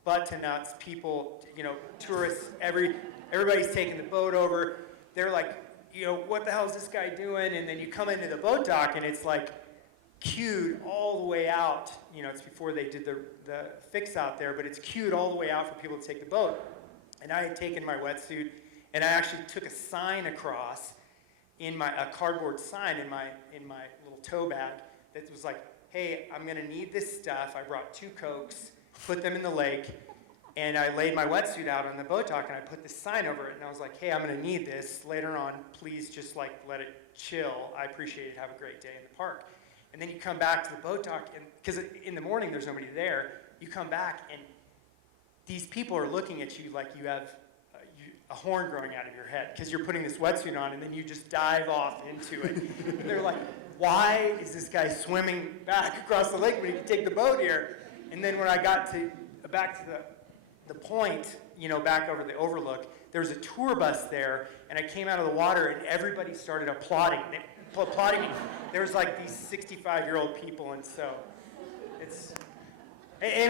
butt to nuts. People, you know, tourists, everybody's taking the boat over. They're like, you know, what the hell is this guy doing? And then you come into the boat dock and it's like queued all the way out. You know, it's before they did the fix out there, but it's queued all the way out for people to take the boat. And I had taken my wetsuit and I actually took a sign across a cardboard sign in my little tow bag that was like, hey, I'm gonna need this stuff. I brought 2 Cokes, put them in the lake, and I laid my wetsuit out on the boat dock and I put this sign over it and I was like, hey, I'm gonna need this later on. Please just like let it chill. I appreciate it. Have a great day in the park. And then you come back to the boat dock, and because in the morning there's nobody there, you come back and these people are looking at you like you have a horn growing out of your head because you're putting this wetsuit on and then you just dive off into it. And they're like, why is this guy swimming back across the lake when he can take the boat here? And then when I got back to the point, you know, back over the overlook, there was a tour bus there, and I came out of the water and everybody started applauding. Applauding me. There was like these 65-year-old people, and so I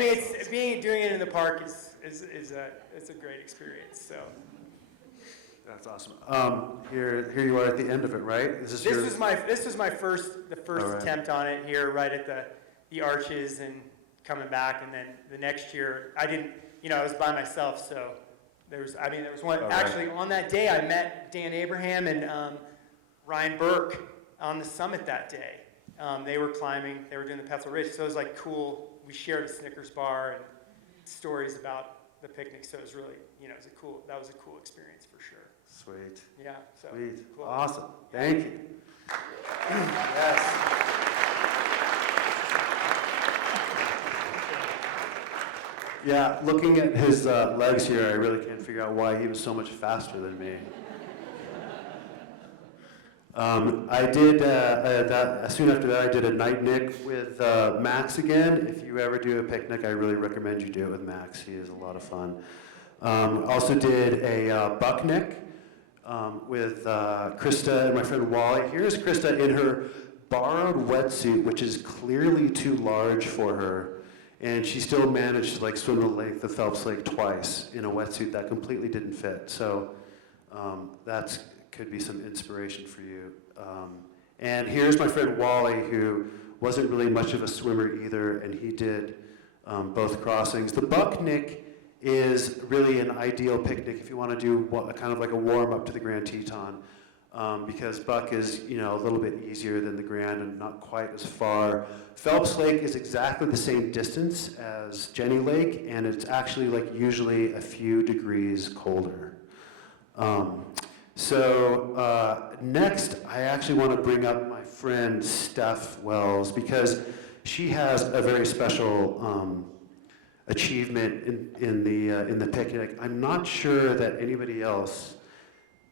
mean, doing it in the park is a great experience. So That's awesome. Here you are at the end of it, right? This was my first attempt on it here, right at the arches and coming back, and then the next year I didn't, you know, I was by myself, so there was one actually on that day I met Dan Abraham and Ryan Burke on the summit that day. They were climbing, they were doing the Petzl Ridge, so it was like cool. We shared a Snickers bar and stories about the picnic, so it was really, you know, that was a cool experience for sure. Sweet. Yeah. So Sweet. Cool. Awesome. Thank you. Yes. Yeah, looking at his legs here, I really can't figure out why he was so much faster than me. I did, soon after that, I did a night nic with Max again. If you ever do a picnic, I really recommend you do it with Max. He is a lot of fun. Also did a buck nic with Krista and my friend Wally. Here's Krista in her borrowed wetsuit, which is clearly too large for her. And she still managed to like swim the length of Phelps Lake twice in a wetsuit that completely didn't fit. So that could be some inspiration for you. And here's my friend Wally, who wasn't really much of a swimmer either, and he did both crossings. The buck nic is really an ideal picnic if you want to do kind of like a warm-up to the Grand Teton, because buck is, you know, a little bit easier than the Grand and not quite as far. Phelps Lake is exactly the same distance as Jenny Lake, and it's actually like usually a few degrees colder. Next, I actually want to bring up my friend Steph Wells, because she has a very special achievement in the picnic. I'm not sure that anybody else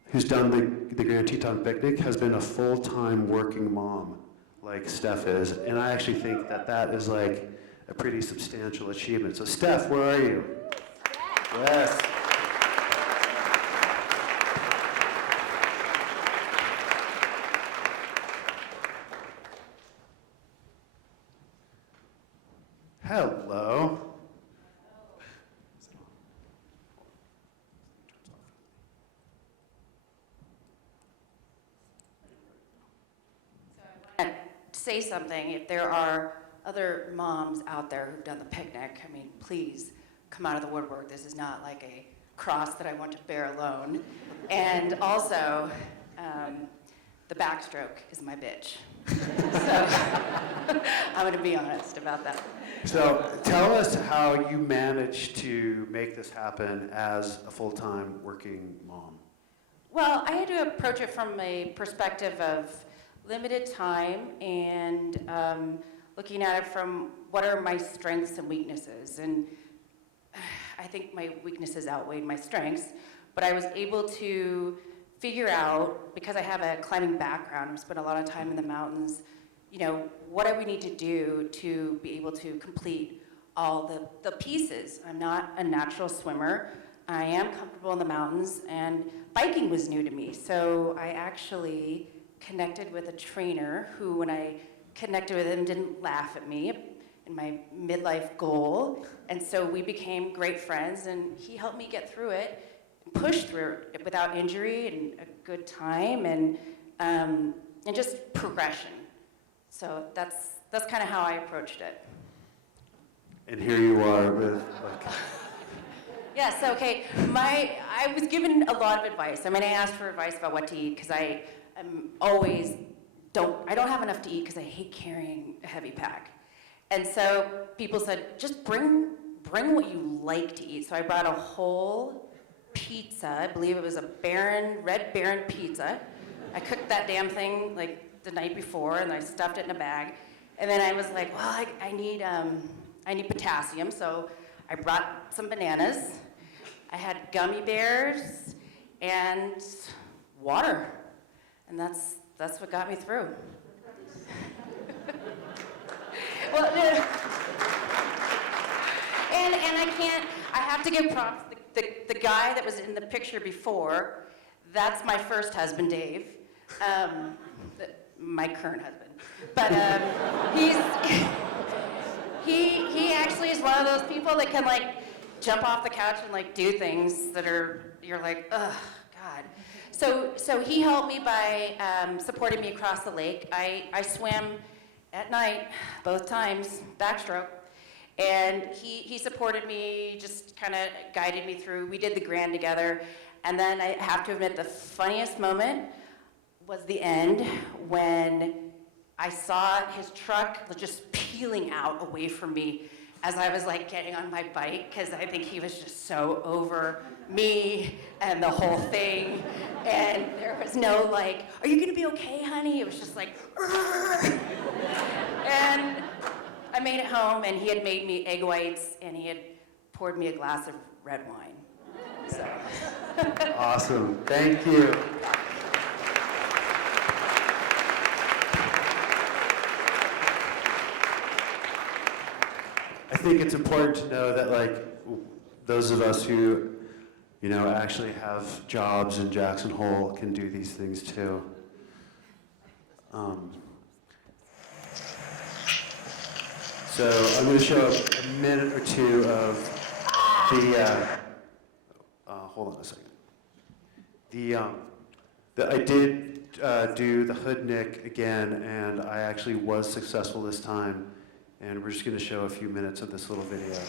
who's done the Grand Teton picnic has been a full-time working mom like Steph is, and I actually think that is like a pretty substantial achievement. So Steph, where are you? Yes. Hello. Say something. If there are other moms out there who've done the picnic, I mean, please come out of the woodwork. This is not like a cross that I want to bear alone. And also, the backstroke is my bitch. So I'm going to be honest about that. So tell us how you managed to make this happen as a full-time working mom. Well, I had to approach it from a perspective of limited time and looking at it from what are my strengths and weaknesses. And I think my weaknesses outweighed my strengths, but I was able to figure out, because I have a climbing background, I've spent a lot of time in the mountains, you know, what do we need to do to be able to complete all the pieces. I'm not a natural swimmer. I am comfortable in the mountains, and biking was new to me. So I actually connected with a trainer who, when I connected with him, didn't laugh at me in my midlife goal. And so we became great friends, and he helped me get through it, push through it without injury and a good time, and just progression. So that's kind of how I approached it. And here you are with like. Yes, okay. I was given a lot of advice. I mean, I asked for advice about what to eat because I don't have enough to eat because I hate carrying a heavy pack. And so people said, just bring what you like to eat. So I brought a whole pizza. I believe it was a Red Baron pizza. I cooked that damn thing like the night before, and I stuffed it in a bag. And then I was like, well, I need potassium, so I brought some bananas. I had gummy bears and water, and that's what got me through. Well, and I have to give props. The guy that was in the picture before, that's my first husband, Dave, my current husband. But he actually is one of those people that can like jump off the couch and like do things that you're like, ugh, God. So he helped me by supporting me across the lake. I swam at night, both times, backstroke. And he supported me, just kind of guided me through. We did the Grand together. And then I have to admit, the funniest moment was the end when I saw his truck just peeling out away from me as I was like getting on my bike, because I think he was just so over me and the whole thing. And there was no like, are you gonna be okay, honey? It was just like, "Urgh." And I made it home, and he had made me egg whites, and he had poured me a glass of red wine. So. Awesome, thank you. I think it's important to know that like those of us who, you know, actually have jobs in Jackson Hole can do these things too. So I'm going to show a minute or two of the, hold on a second. I did do the Hoodnick again, and I actually was successful this time. And we're just going to show a few minutes of this little video.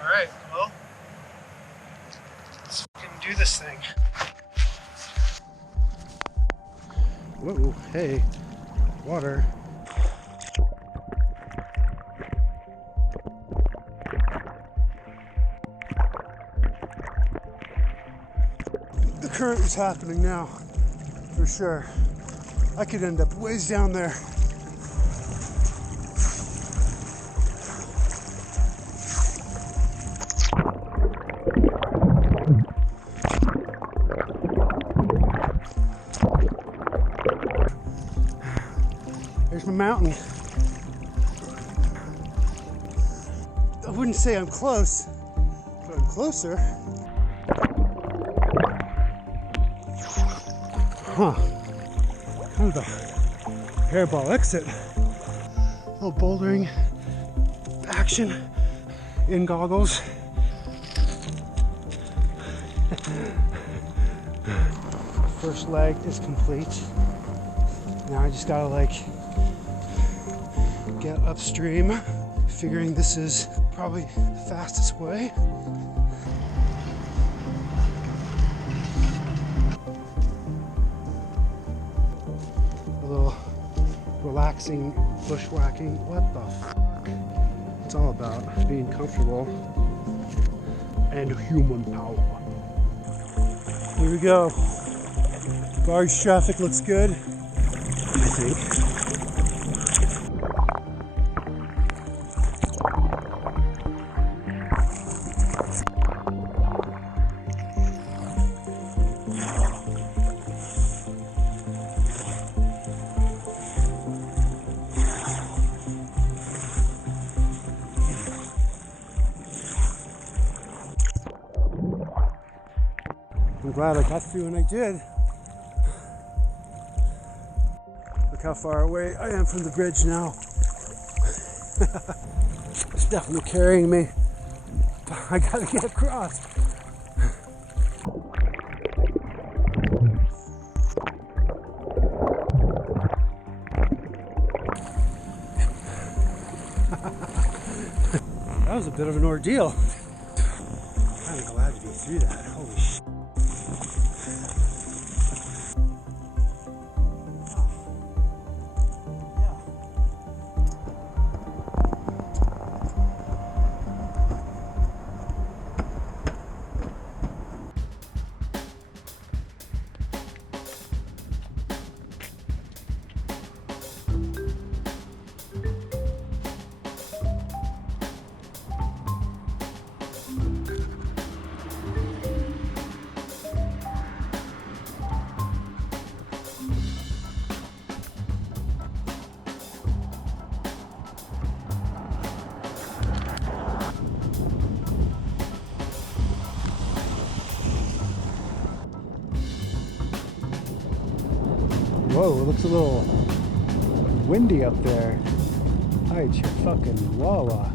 All right, well, let's fucking do this thing. Whoa, hey, water. The current is happening now, for sure. I could end up ways down there. There's my mountain. I wouldn't say I'm close, but I'm closer. Huh. Kind of a hairball exit. A little bouldering action in goggles. First leg is complete. Now I just gotta like get upstream, figuring this is probably the fastest way. A little relaxing bushwhacking. What the fuck? It's all about being comfortable and human power. Here we go. Barge traffic looks good, I think. I'm glad I got through when I did. Look how far away I am from the bridge now. It's definitely carrying me. I gotta get across. That was a bit of an ordeal. I'm kind of glad to be through that. Holy shit. Whoa, it looks a little windy up there. Hide your fucking wawa.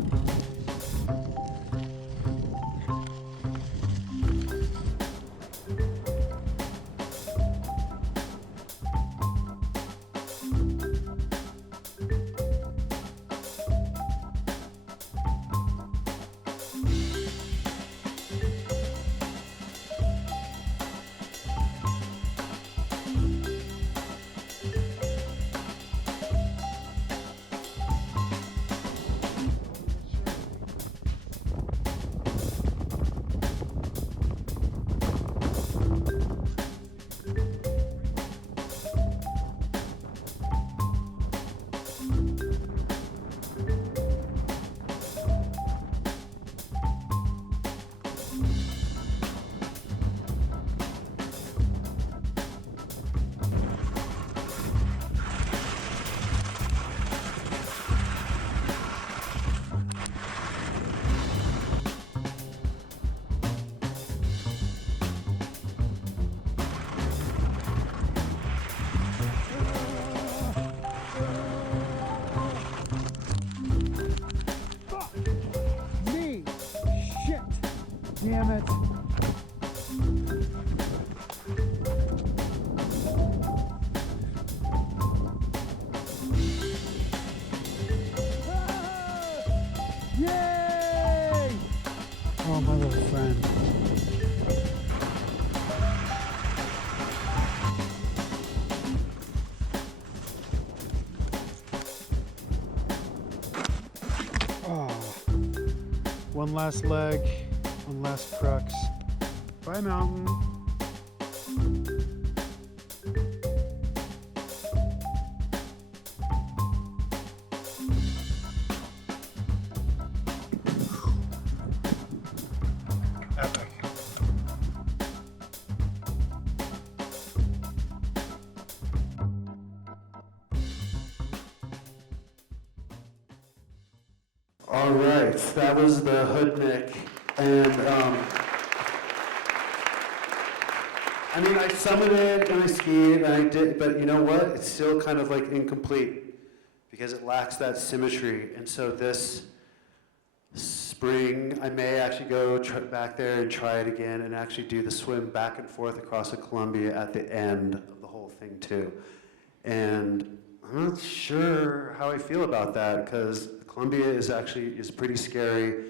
Damn it. Yay! Oh, my little friend. Oh, one last leg. One last crux. Bye, mountain. Epic. All right, that was the Hoodnick. And I mean, I summited and I skied and I did, but you know what? It's still kind of like incomplete because it lacks that symmetry. And so this spring, I may actually go back there and try it again and actually do the swim back and forth across the Columbia at the end of the whole thing too. And I'm not sure how I feel about that because Columbia is pretty scary.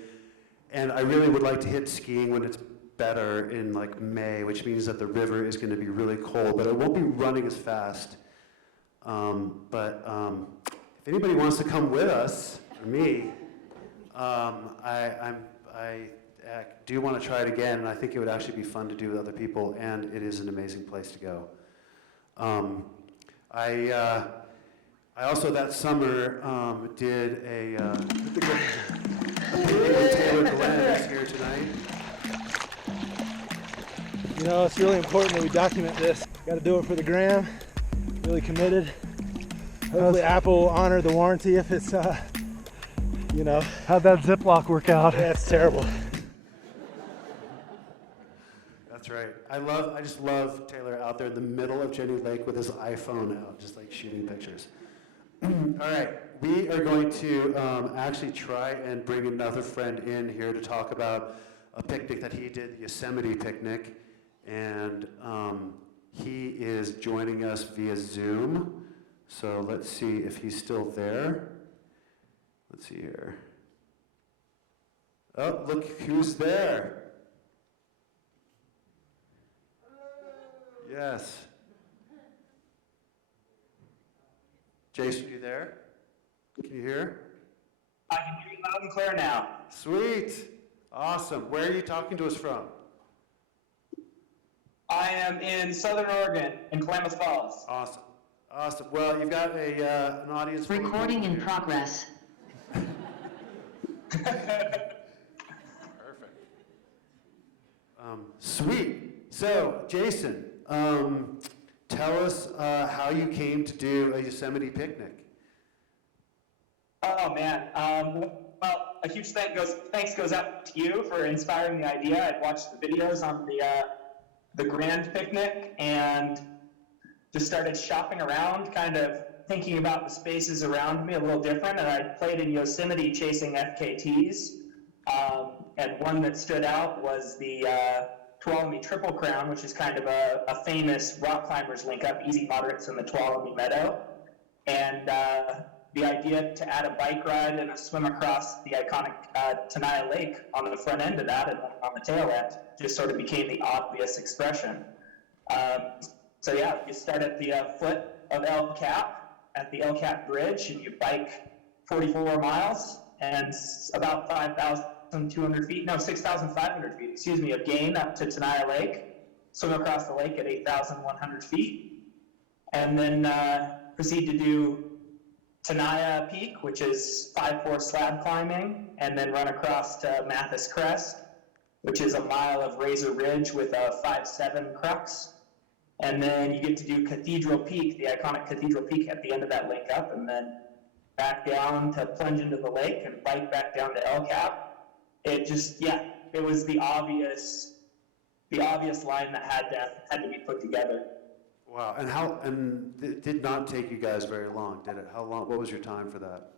And I really would like to hit skiing when it's better in like May, which means that the river is going to be really cold, but it won't be running as fast. If anybody wants to come with us, or me, I do want to try it again, and I think it would actually be fun to do with other people, and it is an amazing place to go. I also that summer did a Taylor Glenn is here tonight. You know, it's really important that we document this. Got to do it for the gram. Really committed. Hopefully Apple will honor the warranty if it's, you know. How'd that Ziploc work out? Yeah, it's terrible. That's right. I just love Taylor out there in the middle of Jenny Lake with his iPhone out, just like shooting pictures. All right, we are going to actually try and bring another friend in here to talk about a picnic that he did, the Yosemite picnic, and he is joining us via Zoom. So let's see if he's still there. Let's see here. Oh, look who's there. Yes. Jason, you there? Can you hear? I can hear you loud and clear now. Sweet. Awesome. Where are you talking to us from? I am in Southern Oregon, in Klamath Falls. Awesome. Awesome. well, you've got a an audience. Recording in progress. Perfect. Sweet. So, Jason, tell us how you came to do a Yosemite picnic. Oh man. Well, a huge thanks goes out to you for inspiring the idea. I'd watched the videos on the Grand picnic and just started shopping around, kind of thinking about the spaces around me a little different. And I played in Yosemite chasing FKTs. And one that stood out was the Tuolumne Triple Crown, which is kind of a famous rock climbers link up, easy moderates in the Tuolumne Meadow. And the idea to add a bike ride and a swim across the iconic Tenaya Lake on the front end of that and on the tail end just sort of became the obvious expression. So yeah, you start at the foot of El Cap, at the El Cap Bridge, and you bike 44 miles and about 6,500 feet, of gain up to Tenaya Lake, swim across the lake at 8,100 feet, and then proceed to do Tenaya Peak, which is 5-4 slab climbing, and then run across to Mathis Crest, which is a mile of Razor Ridge with a 5-7 crux. And then you get to do Cathedral Peak, the iconic Cathedral Peak at the end of that link up, and then back down to plunge into the lake and bike back down to El Cap. It just, it was the obvious line that had to be put together. Wow, and it did not take you guys very long, did it? How long, what was your time for that?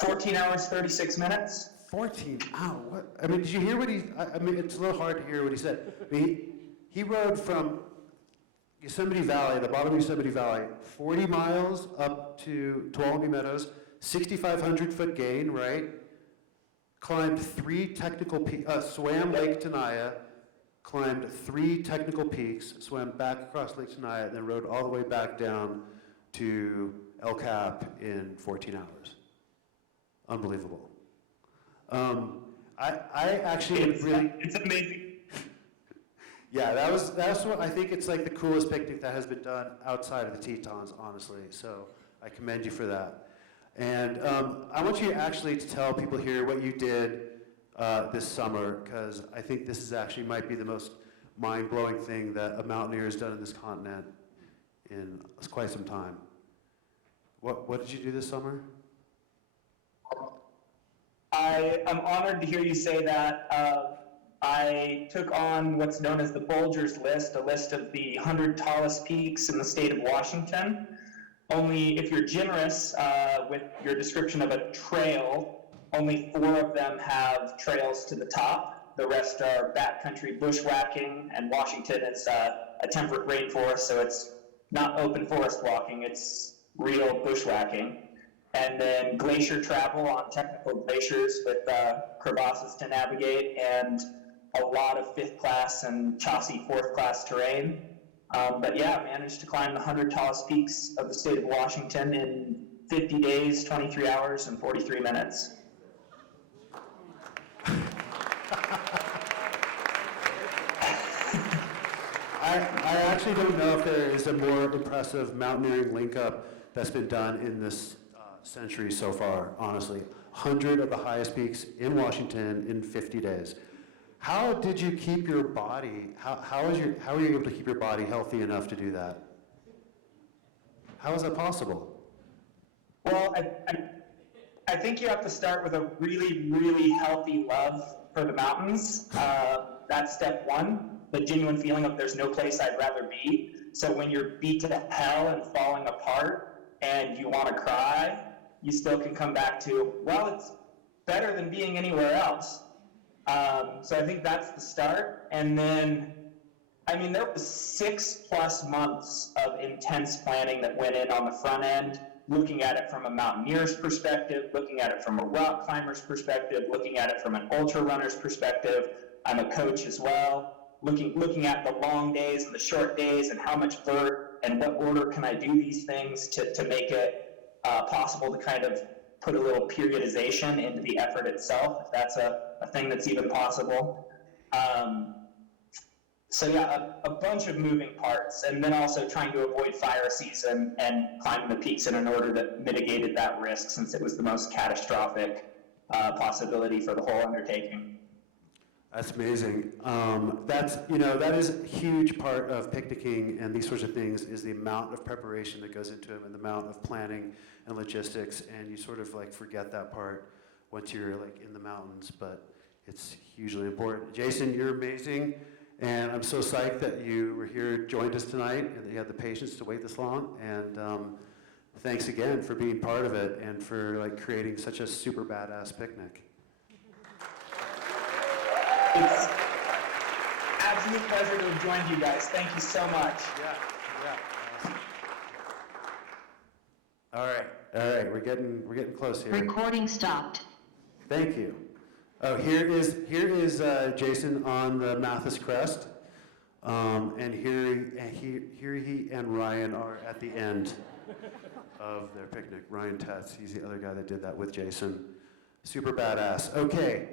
14 hours, 36 minutes. 14 hours, what? I mean, did you hear what I mean, it's a little hard to hear what he said. I mean, he rode from Yosemite Valley, the bottom of Yosemite Valley, 40 miles up to Tuolumne Meadows, 6,500 foot gain, right? Climbed 3 technical peaks, swam Lake Tenaya, climbed 3 technical peaks, swam back across Lake Tenaya, and then rode all the way back down to El Cap in 14 hours. Unbelievable. I actually it's amazing. Yeah, that's what I think. It's like the coolest picnic that has been done outside of the Tetons, honestly. So I commend you for that. And I want you actually to tell people here what you did this summer, because I think this is actually might be the most mind-blowing thing that a mountaineer has done in this continent in quite some time. What did you do this summer? I am honored to hear you say that. I took on what's known as the Bulger's List, a list of the 100 tallest peaks in the state of Washington. Only if you're generous with your description of a trail, only 4 of them have trails to the top. The rest are backcountry bushwhacking, and Washington is a temperate rainforest, so it's not open forest walking, it's real bushwhacking. And then glacier travel on technical glaciers with crevasses to navigate, and a lot of 5th class and choppy 4th class terrain. But yeah, I managed to climb the 100 tallest peaks of the state of Washington in 50 days, 23 hours, and 43 minutes. I actually don't know if there is a more impressive mountaineering link-up that's been done in this century so far, honestly. 100 of the highest peaks in Washington in 50 days. How did you keep your body, how were you able to keep your body healthy enough to do that? How is that possible? Well, I think you have to start with a really, really healthy love for the mountains. that's step one, the genuine feeling of there's no place I'd rather be. So when you're beat to hell and falling apart and you want to cry, you still can come back to, well, it's better than being anywhere else. So I think that's the start. And then, I mean, there was 6+ months of intense planning that went in on the front end, looking at it from a mountaineer's perspective, looking at it from a rock climber's perspective, looking at it from an ultra runner's perspective. I'm a coach as well, looking at the long days and the short days and how much vert and what order can I do these things to make it possible to kind of put a little periodization into the effort itself, if that's a thing that's even possible. So yeah, a bunch of moving parts, and then also trying to avoid fire season and climbing the peaks in an order that mitigated that risk, since it was the most catastrophic possibility for the whole undertaking. That's amazing. That is a huge part of picnicking and these sorts of things, is the amount of preparation that goes into them and the amount of planning and logistics, and you sort of like forget that part once you're like in the mountains, but it's hugely important. Jason, you're amazing, and I'm so psyched that you were here, joined us tonight, and that you had the patience to wait this long, and thanks again for being part of it and for like creating such a super badass picnic. It's absolute pleasure to have joined you guys. Thank you so much. Yeah. Awesome. All right, we're getting close here. Recording stopped. Thank you. Oh, here is Jason on the Mathis crest, and here he and Ryan are at the end of their picnic. Ryan Tetz, he's the other guy that did that with Jason. Super badass. Okay.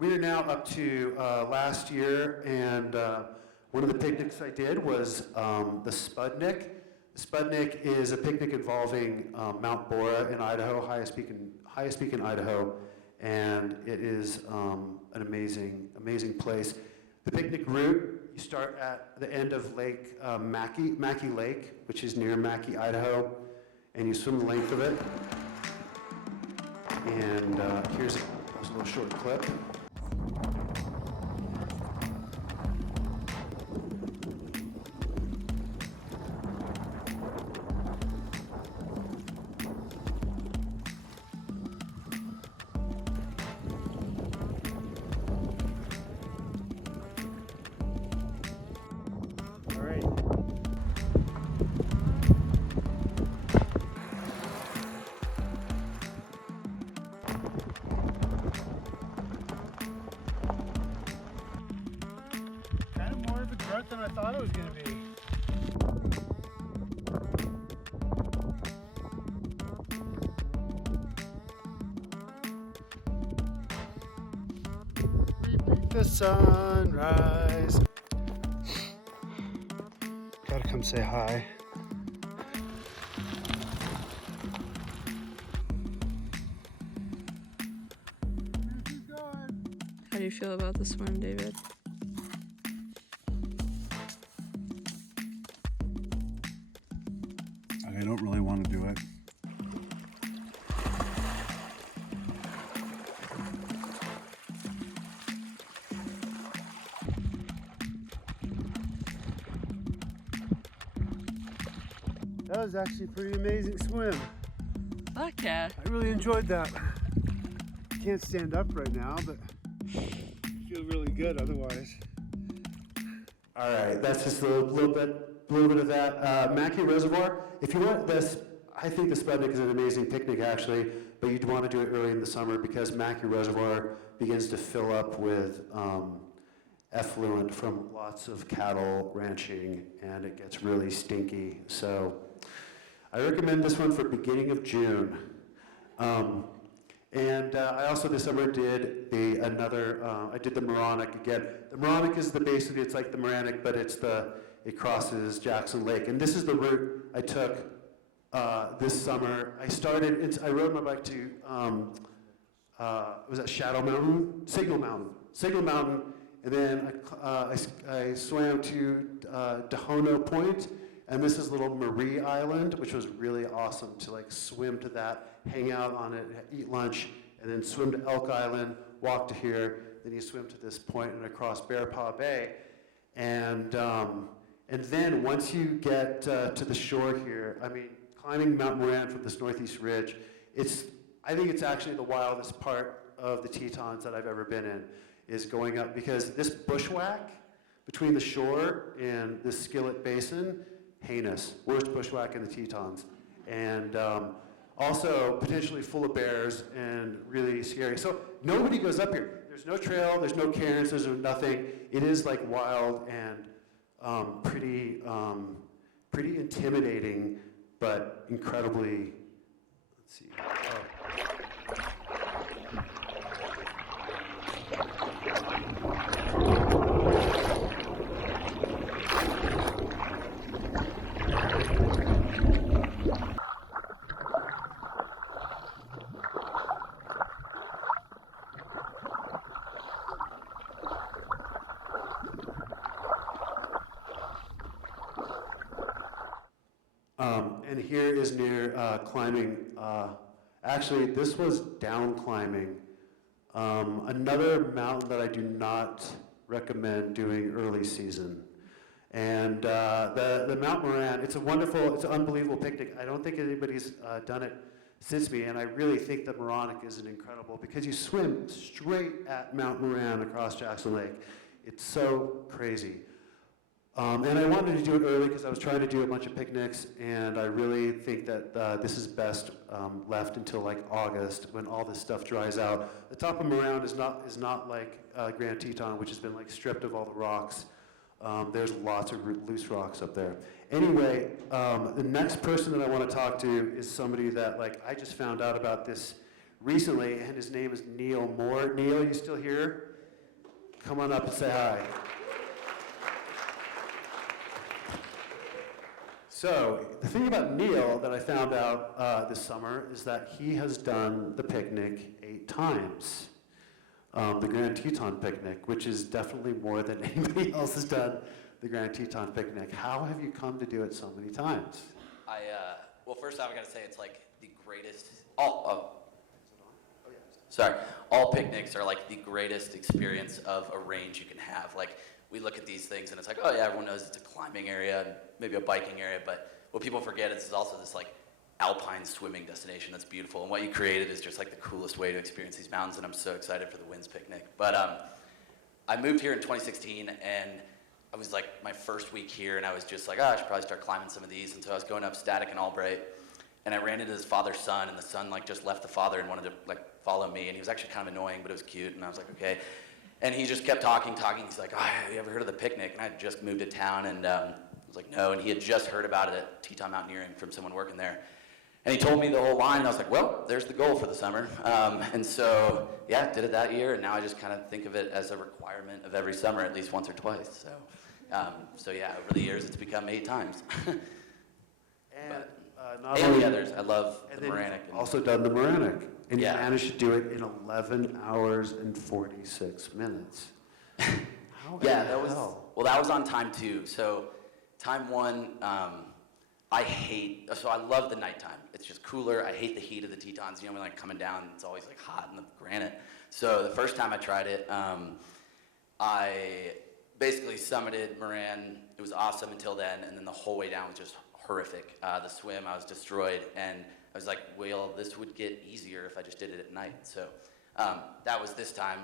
We are now up to last year, and one of the picnics I did was the Spudnic. The Spudnic is a picnic involving Mount Borah in Idaho, highest peak in Idaho, and it is an amazing place. The picnic route, you start at the end of Lake Mackey Lake, which is near Mackey, Idaho, and you swim the length of it. And here's a little short clip. Than I thought it was going to be. The sunrise. Gotta come say hi. How do you feel about this one, David? I don't really want to do it. That was actually a pretty amazing swim. Fuck yeah. I really enjoyed that. I can't stand up right now, but I feel really good otherwise. All right, that's just a little bit of that. Mackey Reservoir, if you want this, I think the Spudnic is an amazing picnic actually, but you'd want to do it early in the summer because Mackey Reservoir begins to fill up with effluent from lots of cattle ranching, and it gets really stinky. So I recommend this one for beginning of June. And I also this summer did I did the Moronic again. The Moronic is basically it's like the Moranic, but it crosses Jackson Lake. And this is the route I took this summer. I rode my bike to, was that Shadow Mountain? Signal Mountain. And then I swam to Dahono Point. And this is little Marie Island, which was really awesome to like swim to that, hang out on it, eat lunch, and then swim to Elk Island, walk to here. then you swim to this point and across Bear Paw Bay. And then once you get to the shore here, I mean, climbing Mount Moran from this northeast ridge, I think it's actually the wildest part of the Tetons that I've ever been in, is going up, because this bushwhack between the shore and this Skillet Basin, heinous, worst bushwhack in the Tetons. And also potentially full of bears and really scary. So nobody goes up here. There's no trail, there's no cairns, there's no nothing. It is like wild and pretty intimidating, but incredibly, let's see. And here is near climbing. Actually, this was down climbing. Another mountain that I do not recommend doing early season. And the Mount Moran, it's an unbelievable picnic. I don't think anybody's done it since me, and I really think that Moronic is an incredible, because you swim straight at Mount Moran across Jackson Lake. It's so crazy. And I wanted to do it early because I was trying to do a bunch of picnics, and I really think that this is best left until like August, when all this stuff dries out. The top of Moran is not like Grand Teton, which has been like stripped of all the rocks. There's lots of loose rocks up there. Anyway, the next person that I want to talk to is somebody that I just found out about this recently, and his name is Neil Moore. Neil, you still here? Come on up and say hi. So, the thing about Neil that I found out this summer is that he has done the picnic 8 times. The Grand Teton picnic, which is definitely more than anybody else has done the Grand Teton picnic. How have you come to do it so many times? Well, first off, I gotta say it's like the greatest, all picnics are like the greatest experience of a range you can have. Like, we look at these things and it's like, oh yeah, everyone knows it's a climbing area, and maybe a biking area, but what people forget is it's also this like Alpine swimming destination that's beautiful, and what you created is just like the coolest way to experience these mountains, and I'm so excited for the Winds picnic. But I moved here in 2016, and I was like my first week here, and I was just like, I should probably start climbing some of these, and so I was going up Static and Albright, and I ran into his father's son, and the son like just left the father and wanted to like follow me, and he was actually kind of annoying, but it was cute, and I was like, okay. And he just kept talking. He's like, oh, have you ever heard of the picnic? And I had just moved to town, and I was like, no. And he had just heard about it at Teton Mountaineering from someone working there. And he told me the whole line, and I was like, well, there's the goal for the summer. And so, yeah, did it that year, and now I just kind of think of it as a requirement of every summer, at least once or twice. So yeah, over the years, it's become 8 times. And the others. I love the Moranic. You've also done the Moranic, and you managed to do it in 11 hours and 46 minutes. How that was on time 2. So time 1, I love the nighttime. It's just cooler. I hate the heat of the Tetons. You know, when like coming down, it's always like hot in the granite. So the first time I tried it, I basically summited Moran. It was awesome until then, and then the whole way down was just horrific. The swim, I was destroyed, and I was like, well, this would get easier if I just did it at night. So that was this time,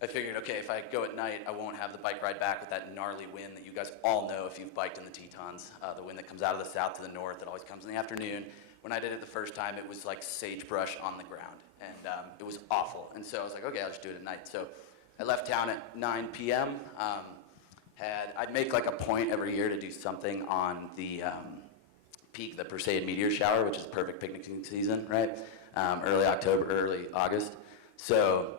I figured, okay, if I go at night, I won't have the bike ride back with that gnarly wind that you guys all know if you've biked in the Tetons, the wind that comes out of the south to the north, it always comes in the afternoon. When I did it the first time, it was like sagebrush on the ground, and it was awful. And so I was like, okay, I'll just do it at night. So I left town at 9 p.m., I'd make like a point every year to do something on the peak, the Perseid meteor shower, which is perfect picnicking season, right? Early October, early August. So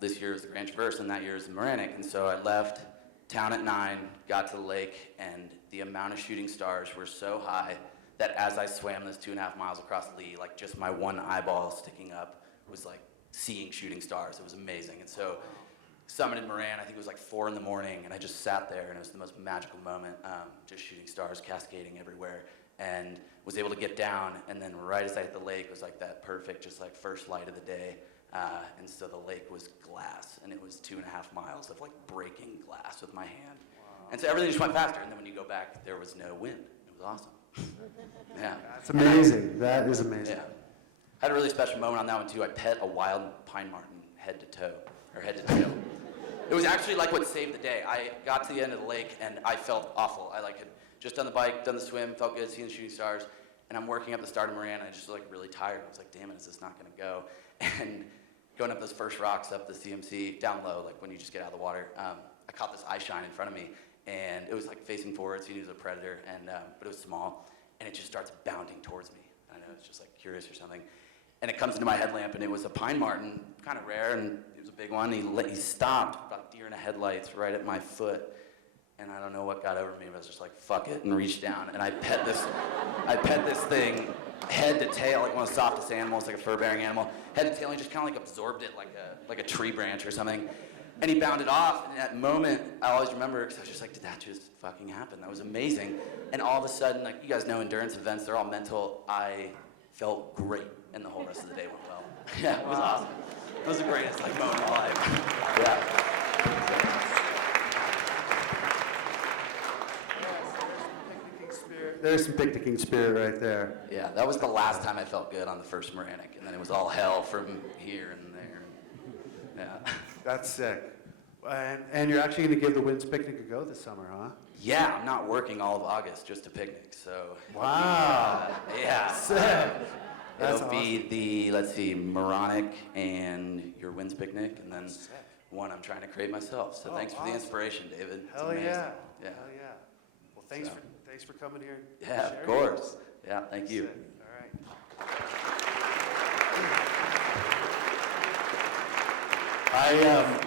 this year was the Grand Traverse, and that year was the Moranic. And so I left town at 9, got to the lake, and the amount of shooting stars were so high that as I swam this 2.5 miles across the Lee, like just my one eyeball sticking up was like seeing shooting stars. It was amazing. And so summited Moran, I think it was like 4 in the morning, and I just sat there, and it was the most magical moment, just shooting stars cascading everywhere, and was able to get down, and then right as I hit the lake was like that perfect, just like first light of the day, And so the lake was glass, and it was 2.5 miles of like breaking glass with my hand. And so everything just went faster, and then when you go back, there was no wind. It was awesome. Yeah. That's amazing. That is amazing. Yeah. I had a really special moment on that one too. I pet a wild pine marten head to toe, or head to tail. It was actually like what saved the day. I got to the end of the lake and I felt awful. I had just done the bike, done the swim, felt good, seeing the shooting stars, and I'm working up the start of Moran, and I just was really tired. I was like, damn it, is this not gonna go? And going up those first rocks up the CMC, down low, like when you just get out of the water, I caught this eye shine in front of me, and it was like facing forward, so you knew it was a predator, and but it was small, and it just starts bounding towards me. I know, it's just like curious or something. And it comes into my headlamp, and it was a pine marten, kind of rare, and it was a big one. He stopped, about deer in the headlights, right at my foot. And I don't know what got over me, but I was just like, fuck it, and reached down. And I pet this thing head to tail, like one of the softest animals, like a fur-bearing animal. Head to tail, and he just kind of like absorbed it like a tree branch or something. And he bounded off, and in that moment, I always remember, because I was just like, did that just fucking happen? That was amazing. And all of a sudden, like, you guys know endurance events, they're all mental. I felt great, and the whole rest of the day went well. Yeah, it was awesome. It was the greatest moment of my life. Yeah. There's some picnicking spirit right there. Yeah, that was the last time I felt good on the first Moranic, and then it was all hell from here and there. Yeah. That's sick. And you're actually going to give the Winds Picnic a go this summer, huh? Yeah, I'm not working all of August, just a picnic, so. Wow. Yeah. Sick. It'll be the, let's see, Moronic and your Winds Picnic, and then one I'm trying to create myself. So thanks for the inspiration, David. Hell it's amazing. Yeah. Yeah. Hell yeah. Well, thanks for coming here. And yeah, of course. Yeah, thank you. Sick. All right.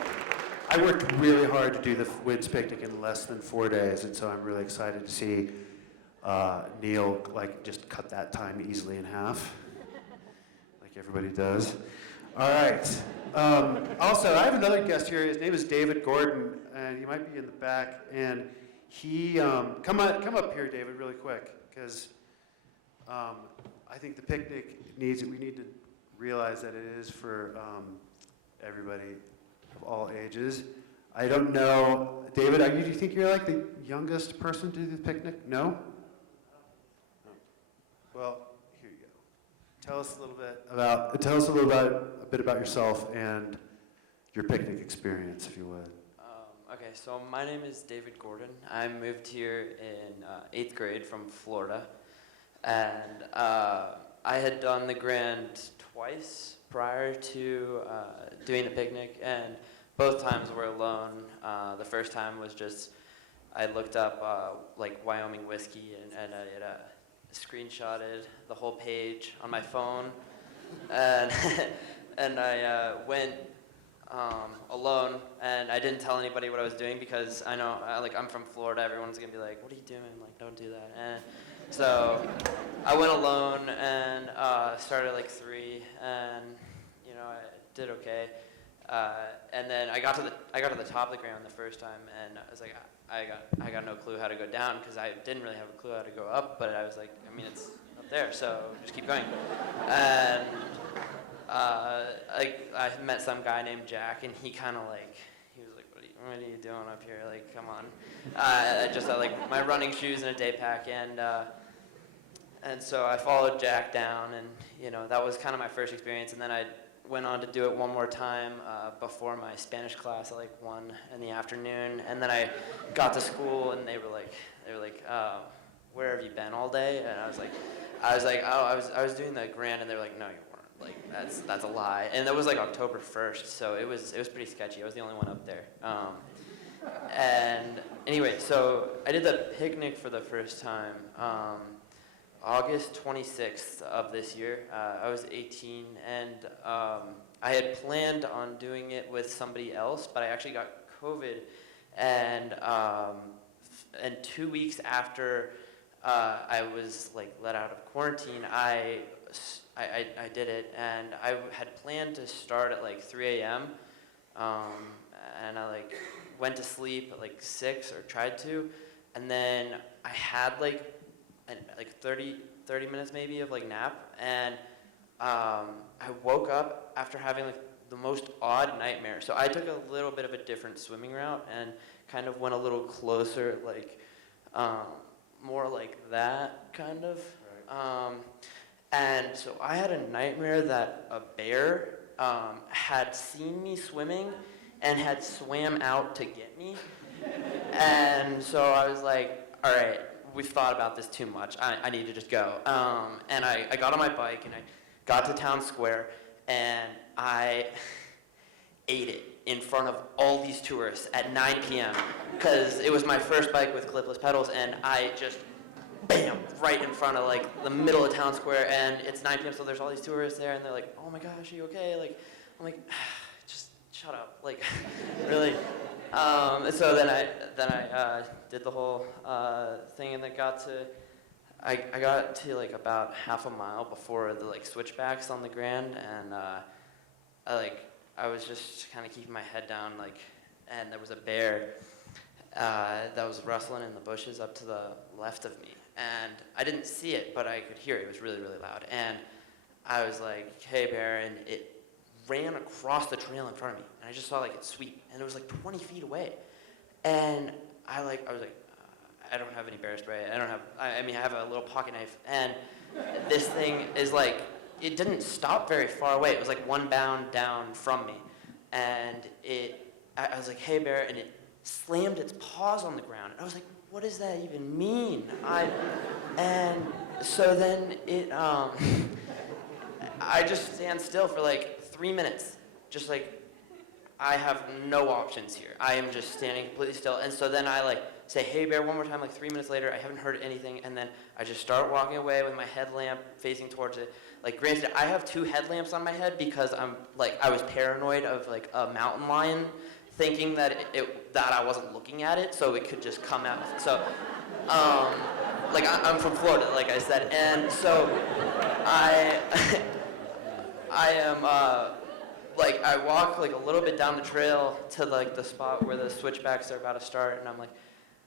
I worked really hard to do the Winds Picnic in less than 4 days, and so I'm really excited to see Neil just cut that time easily in half, like everybody does. All right. Also, I have another guest here. His name is David Gordon, and he might be in the back. And he come up here, David, really quick, because I think the picnic we need to realize that it is for everybody of all ages. I don't know, David, do you think you're like the youngest person to do the picnic? No? Well, here you go. Tell us a little bit about yourself and your picnic experience, if you would. Okay, so my name is David Gordon. I moved here in 8th grade from Florida, and I had done the Grand twice prior to doing the picnic, and both times were alone. The first time was just, I looked up Wyoming whiskey, and I had screenshotted the whole page on my phone, and and I went alone, and I didn't tell anybody what I was doing because I know, I'm from Florida, everyone's gonna be like, what are you doing? Like, don't do that. And so I went alone and started at 3, and I did okay. And then I got to the top of the ground the first time, and I was like, I got no clue how to go down because I didn't really have a clue how to go up, but I was like, it's up there, so just keep going. And I met some guy named Jack, and he kind of he was like, what are you doing up here? Like, come on. I just had my running shoes and a day pack, and so I followed Jack down, and that was kind of my first experience. And then I went on to do it one more time before my Spanish class at 1 in the afternoon, and then I got to school, and they were like, where have you been all day? And I was like, I was doing the Grand, and they were like, no, you weren't. That's a lie. And that was October 1st, so it was pretty sketchy. I was the only one up there. And anyway, so I did the picnic for the first time August 26th of this year. I was 18, and I had planned on doing it with somebody else, but I actually got COVID, and 2 weeks after I was let out of quarantine, I did it, and I had planned to start at 3 a.m. And I went to sleep at 6, or tried to, and then I had 30 minutes maybe of nap, and I woke up after having the most odd nightmare. So I took a little bit of a different swimming route and kind of went a little closer, like more like that kind of. And so I had a nightmare that a bear had seen me swimming and had swam out to get me. And so I was like, all right, we've thought about this too much. I need to just go. And I got on my bike and I got to town square and I ate it in front of all these tourists at 9 p.m. because it was my first bike with clipless pedals, and I just, bam, right in front of like the middle of town square, and it's 9 p.m. so there's all these tourists there, and they're like, oh my gosh, are you okay? Like, I'm like, just shut up, like, really. So then I did the whole thing, and then I got to like about half a mile before the like switchbacks on the Grand, and I was just kind of keeping my head down, like, and there was a bear that was rustling in the bushes up to the left of me, and I didn't see it, but I could hear it. It was really, really loud, and I was like, hey, bear, and it ran across the trail in front of me, and I just saw like it sweep, and it was like 20 feet away, and I was like, I don't have any bear spray. I mean, I have a little pocket knife, and this thing is like, it didn't stop very far away. It was like one bound down from me, and I was like, hey, bear, and it slammed its paws on the ground. And I was like, what does that even mean? And so then I just stand still for like 3 minutes, just like, I have no options here. I am just standing completely still. And so then I like say, hey, bear, one more time, like 3 minutes later. I haven't heard anything. And then I just start walking away with my headlamp facing towards it. Like, granted, I have 2 headlamps on my head because I was paranoid of like a mountain lion, thinking that that I wasn't looking at it, so it could just come out. So, like, I'm from Florida, like I said. And so I am, like, I walk like a little bit down the trail to like the spot where the switchbacks are about to start, and I'm like,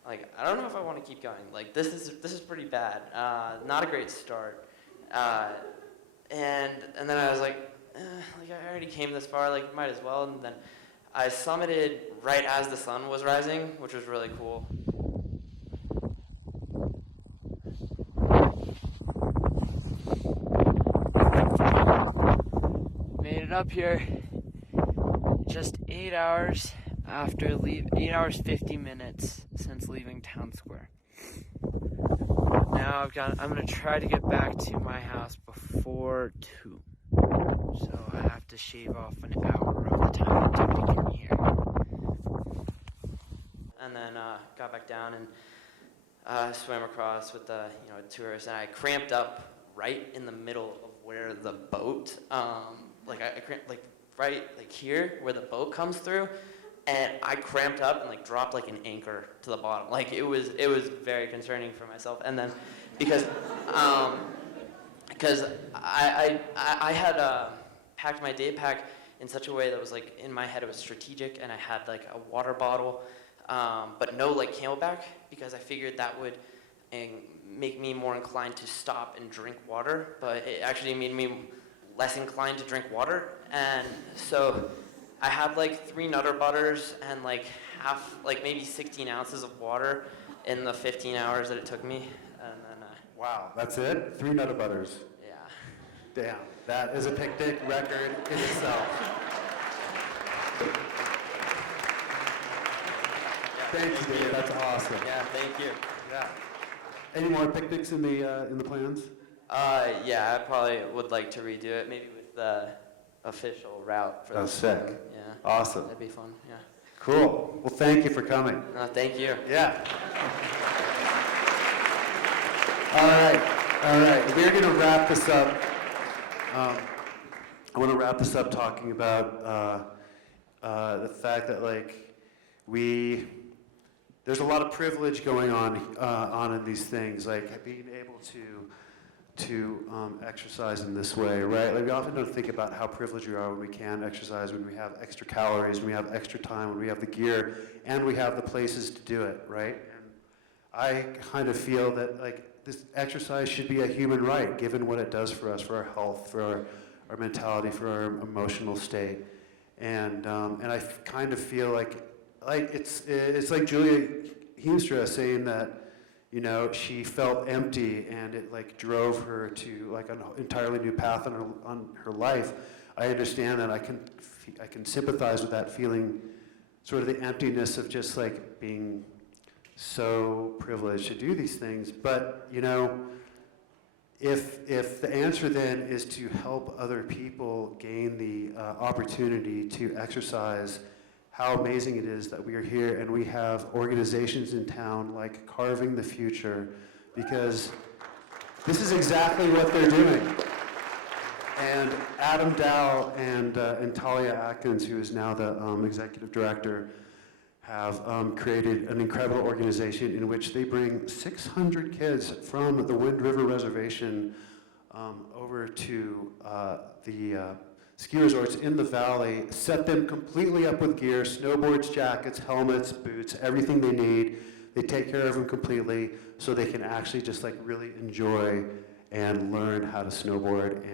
I don't know if I want to keep going. Like, this is pretty bad. Not a great start. And then I was like, I already came this far, like, might as well. And then I summited right as the sun was rising, which was really cool. Made it up here just 8 hours after 8 hours 50 minutes since leaving town square. Now I'm gonna try to get back to my house before 2. So I have to shave off an hour of the time it took to get here. And then got back down and swam across with the tourists, and I cramped up right in the middle of where the boat, I cramped right here where the boat comes through, and I cramped up and like dropped like an anchor to the bottom. Like it was very concerning for myself. And then because I had packed my day pack in such a way that was like, in my head it was strategic, and I had like a water bottle, but no like Camelback, because I figured that would make me more inclined to stop and drink water, but it actually made me less inclined to drink water. And so I had like 3 Nutter Butters and like maybe 16 ounces of water in the 15 hours that it took me. And then wow, that's it? 3 Nutter Butters. Yeah. Damn, that is a picnic record in itself. Thank you, Dave. That's awesome. Yeah, thank you. Yeah. Any more picnics in the plans? Yeah, I probably would like to redo it, maybe with the official route for That's the sick. swim. Yeah. Awesome. That'd be fun. Yeah. Cool. Well, thank you for coming. Thank you. Yeah. All right. We're going to wrap this up. I want to wrap this up talking about the fact that there's a lot of privilege going on in these things, like being able to exercise in this way, right? Like we often don't think about how privileged we are when we can exercise, when we have extra calories, when we have extra time, when we have the gear, and we have the places to do it, right? And I kind of feel that like this exercise should be a human right, given what it does for us, for our health, for our mentality, for our emotional state. And I kind of feel like it's like Julia Heemstra saying that, you know, she felt empty and it like drove her to like an entirely new path on her life. I understand that. I can sympathize with that feeling, sort of the emptiness of just like being so privileged to do these things. But, you know, if the answer then is to help other people gain the opportunity to exercise, how amazing it is that we are here and we have organizations in town like Carving the Future, because this is exactly what they're doing. And Adam Dow and Talia Atkins, who is now the executive director, have created an incredible organization in which they bring 600 kids from the Wind River Reservation over to the ski resorts in the valley, set them completely up with gear, snowboards, jackets, helmets, boots, everything they need. They take care of them completely so they can actually just like really enjoy and learn how to snowboard.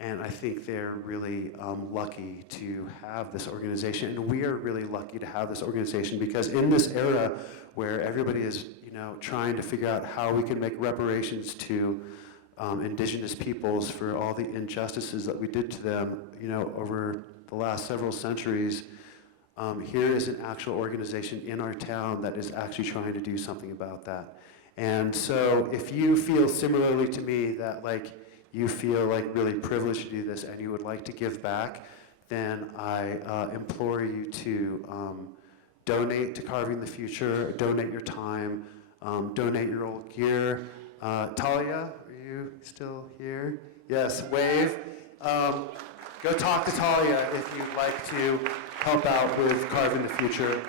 And I think they're really lucky to have this organization. And we are really lucky to have this organization because in this era where everybody is, you know, trying to figure out how we can make reparations to indigenous peoples for all the injustices that we did to them, you know, over the last several centuries, here is an actual organization in our town that is actually trying to do something about that. And so if you feel similarly to me that like you feel like really privileged to do this and you would like to give back, then I implore you to donate to Carving the Future, donate your time, donate your old gear. Talia, are you still here? Yes, wave. Go talk to Talia if you'd like to help out with Carving the Future.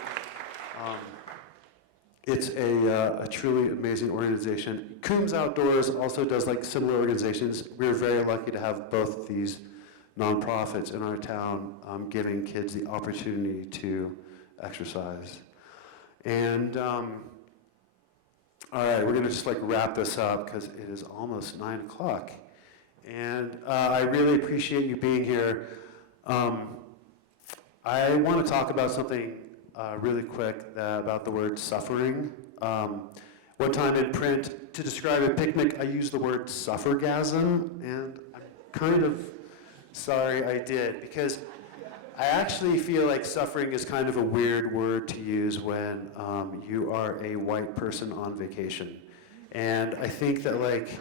It's a truly amazing organization. Coombs Outdoors also does like similar organizations. We're very lucky to have both of these nonprofits in our town giving kids the opportunity to exercise. And all right, we're gonna just like wrap this up because it is almost 9 o'clock. And I really appreciate you being here. I want to talk about something really quick about the word suffering. One time in print, to describe a picnic, I used the word suffergasm, and I'm kind of sorry I did, because I actually feel like suffering is kind of a weird word to use when you are a white person on vacation. And I think that like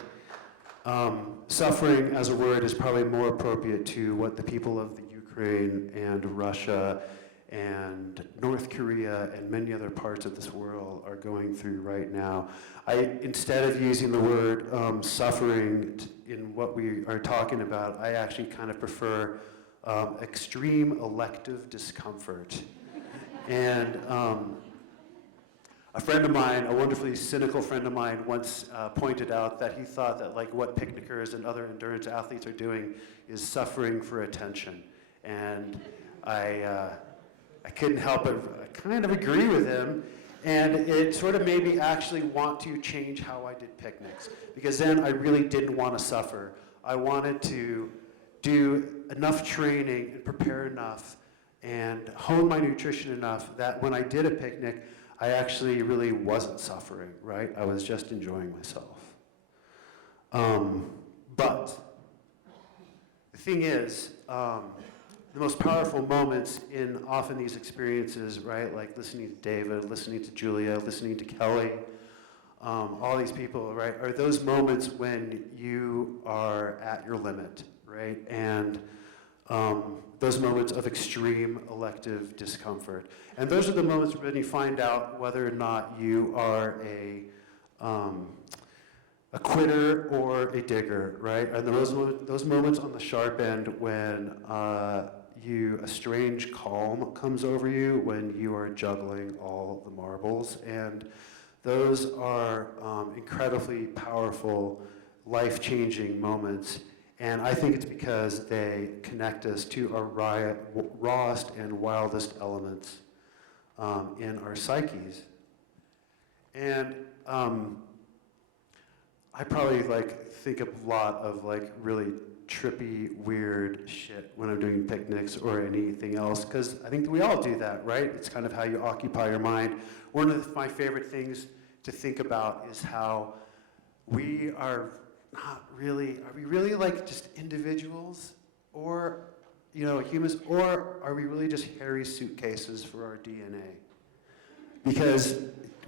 suffering as a word is probably more appropriate to what the people of the Ukraine and Russia and North Korea and many other parts of this world are going through right now. Instead of using the word suffering in what we are talking about, I actually kind of prefer extreme elective discomfort. And a friend of mine, a wonderfully cynical friend of mine, once pointed out that he thought that like what picnickers and other endurance athletes are doing is suffering for attention. And I couldn't help but kind of agree with him, and it sort of made me actually want to change how I did picnics, because then I really didn't want to suffer. I wanted to do enough training and prepare enough and hone my nutrition enough that when I did a picnic, I actually really wasn't suffering, right? I was just enjoying myself. But the thing is, the most powerful moments in often these experiences, right, like listening to David, listening to Julia, listening to Kelly, all these people, right, are those moments when you are at your limit, right, and those moments of extreme elective discomfort. And those are the moments when you find out whether or not you are a quitter or a digger, right? And those moments on the sharp end when a strange calm comes over you when you are juggling all the marbles. And those are incredibly powerful, life-changing moments. And I think it's because they connect us to our rawest and wildest elements in our psyches. And I probably like think a lot of like really trippy, weird shit when I'm doing picnics or anything else, because I think that we all do that, right? It's kind of how you occupy your mind. One of my favorite things to think about is how we are we really like just individuals, or, you know, humans, or are we really just hairy suitcases for our DNA? Because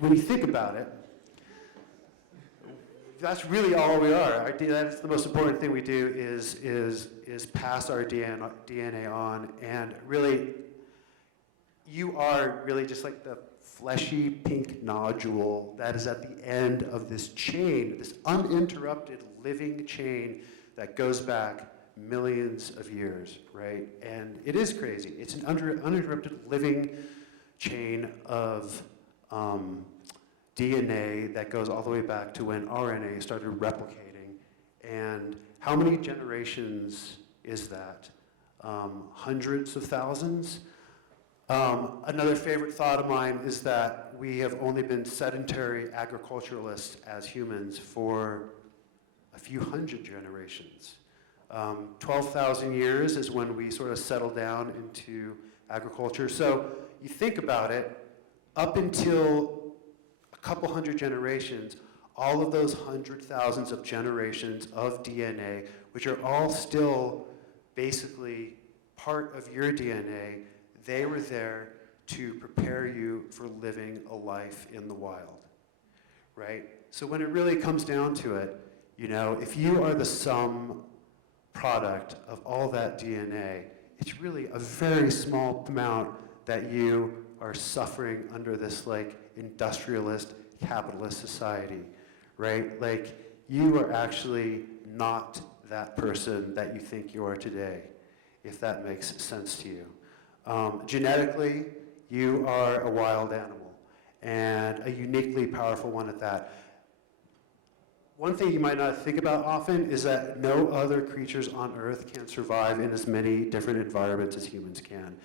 when you think about it, that's really all we are. That's the most important thing we do is pass our DNA on, and really, you are really just like the fleshy pink nodule that is at the end of this chain, this uninterrupted living chain that goes back millions of years, right? And it is crazy. It's an uninterrupted living chain of DNA that goes all the way back to when RNA started replicating. And how many generations is that? Hundreds of thousands? Another favorite thought of mine is that we have only been sedentary agriculturalists as humans for a few hundred generations. 12,000 years is when we sort of settled down into agriculture. So you think about it, up until a couple hundred generations, all of those thousands of generations of DNA, which are all still basically part of your DNA, they were there to prepare you for living a life in the wild, right? So when it really comes down to it, you know, if you are the sum product of all that DNA, it's really a very small amount that you are suffering under this like industrialist, capitalist society, right? Like, you are actually not that person that you think you are today, if that makes sense to you. Genetically, you are a wild animal, and a uniquely powerful one at that. One thing you might not think about often is that no other creatures on Earth can survive in as many different environments as humans can.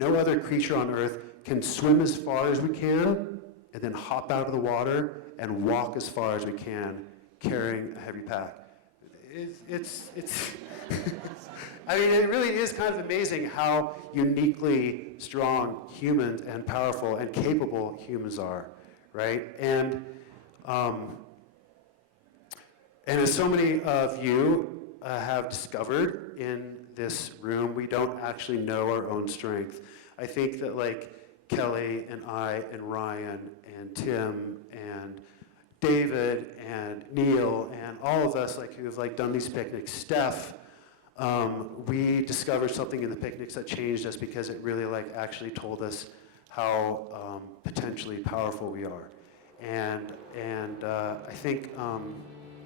No other creature on Earth can swim as far as we can, and then hop out of the water and walk as far as we can, carrying a heavy pack. It's I mean, it really is kind of amazing how uniquely strong humans and powerful and capable humans are, right? And as so many of you have discovered in this room, we don't actually know our own strength. I think that like Kelly and I and Ryan and Tim and David and Neil and all of us like who have like done these picnics, Steph, we discovered something in the picnics that changed us because it really like actually told us how potentially powerful we are. And I think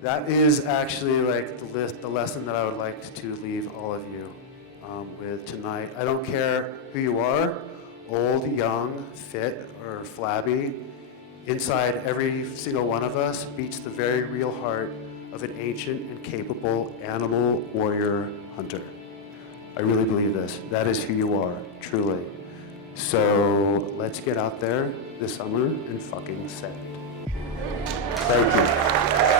that is actually like the lesson that I would like to leave all of you with tonight. I don't care who you are, old, young, fit, or flabby. Inside every single one of us beats the very real heart of an ancient and capable animal warrior hunter. I really believe this. That is who you are, truly. So let's get out there this summer and fucking send. Thank you.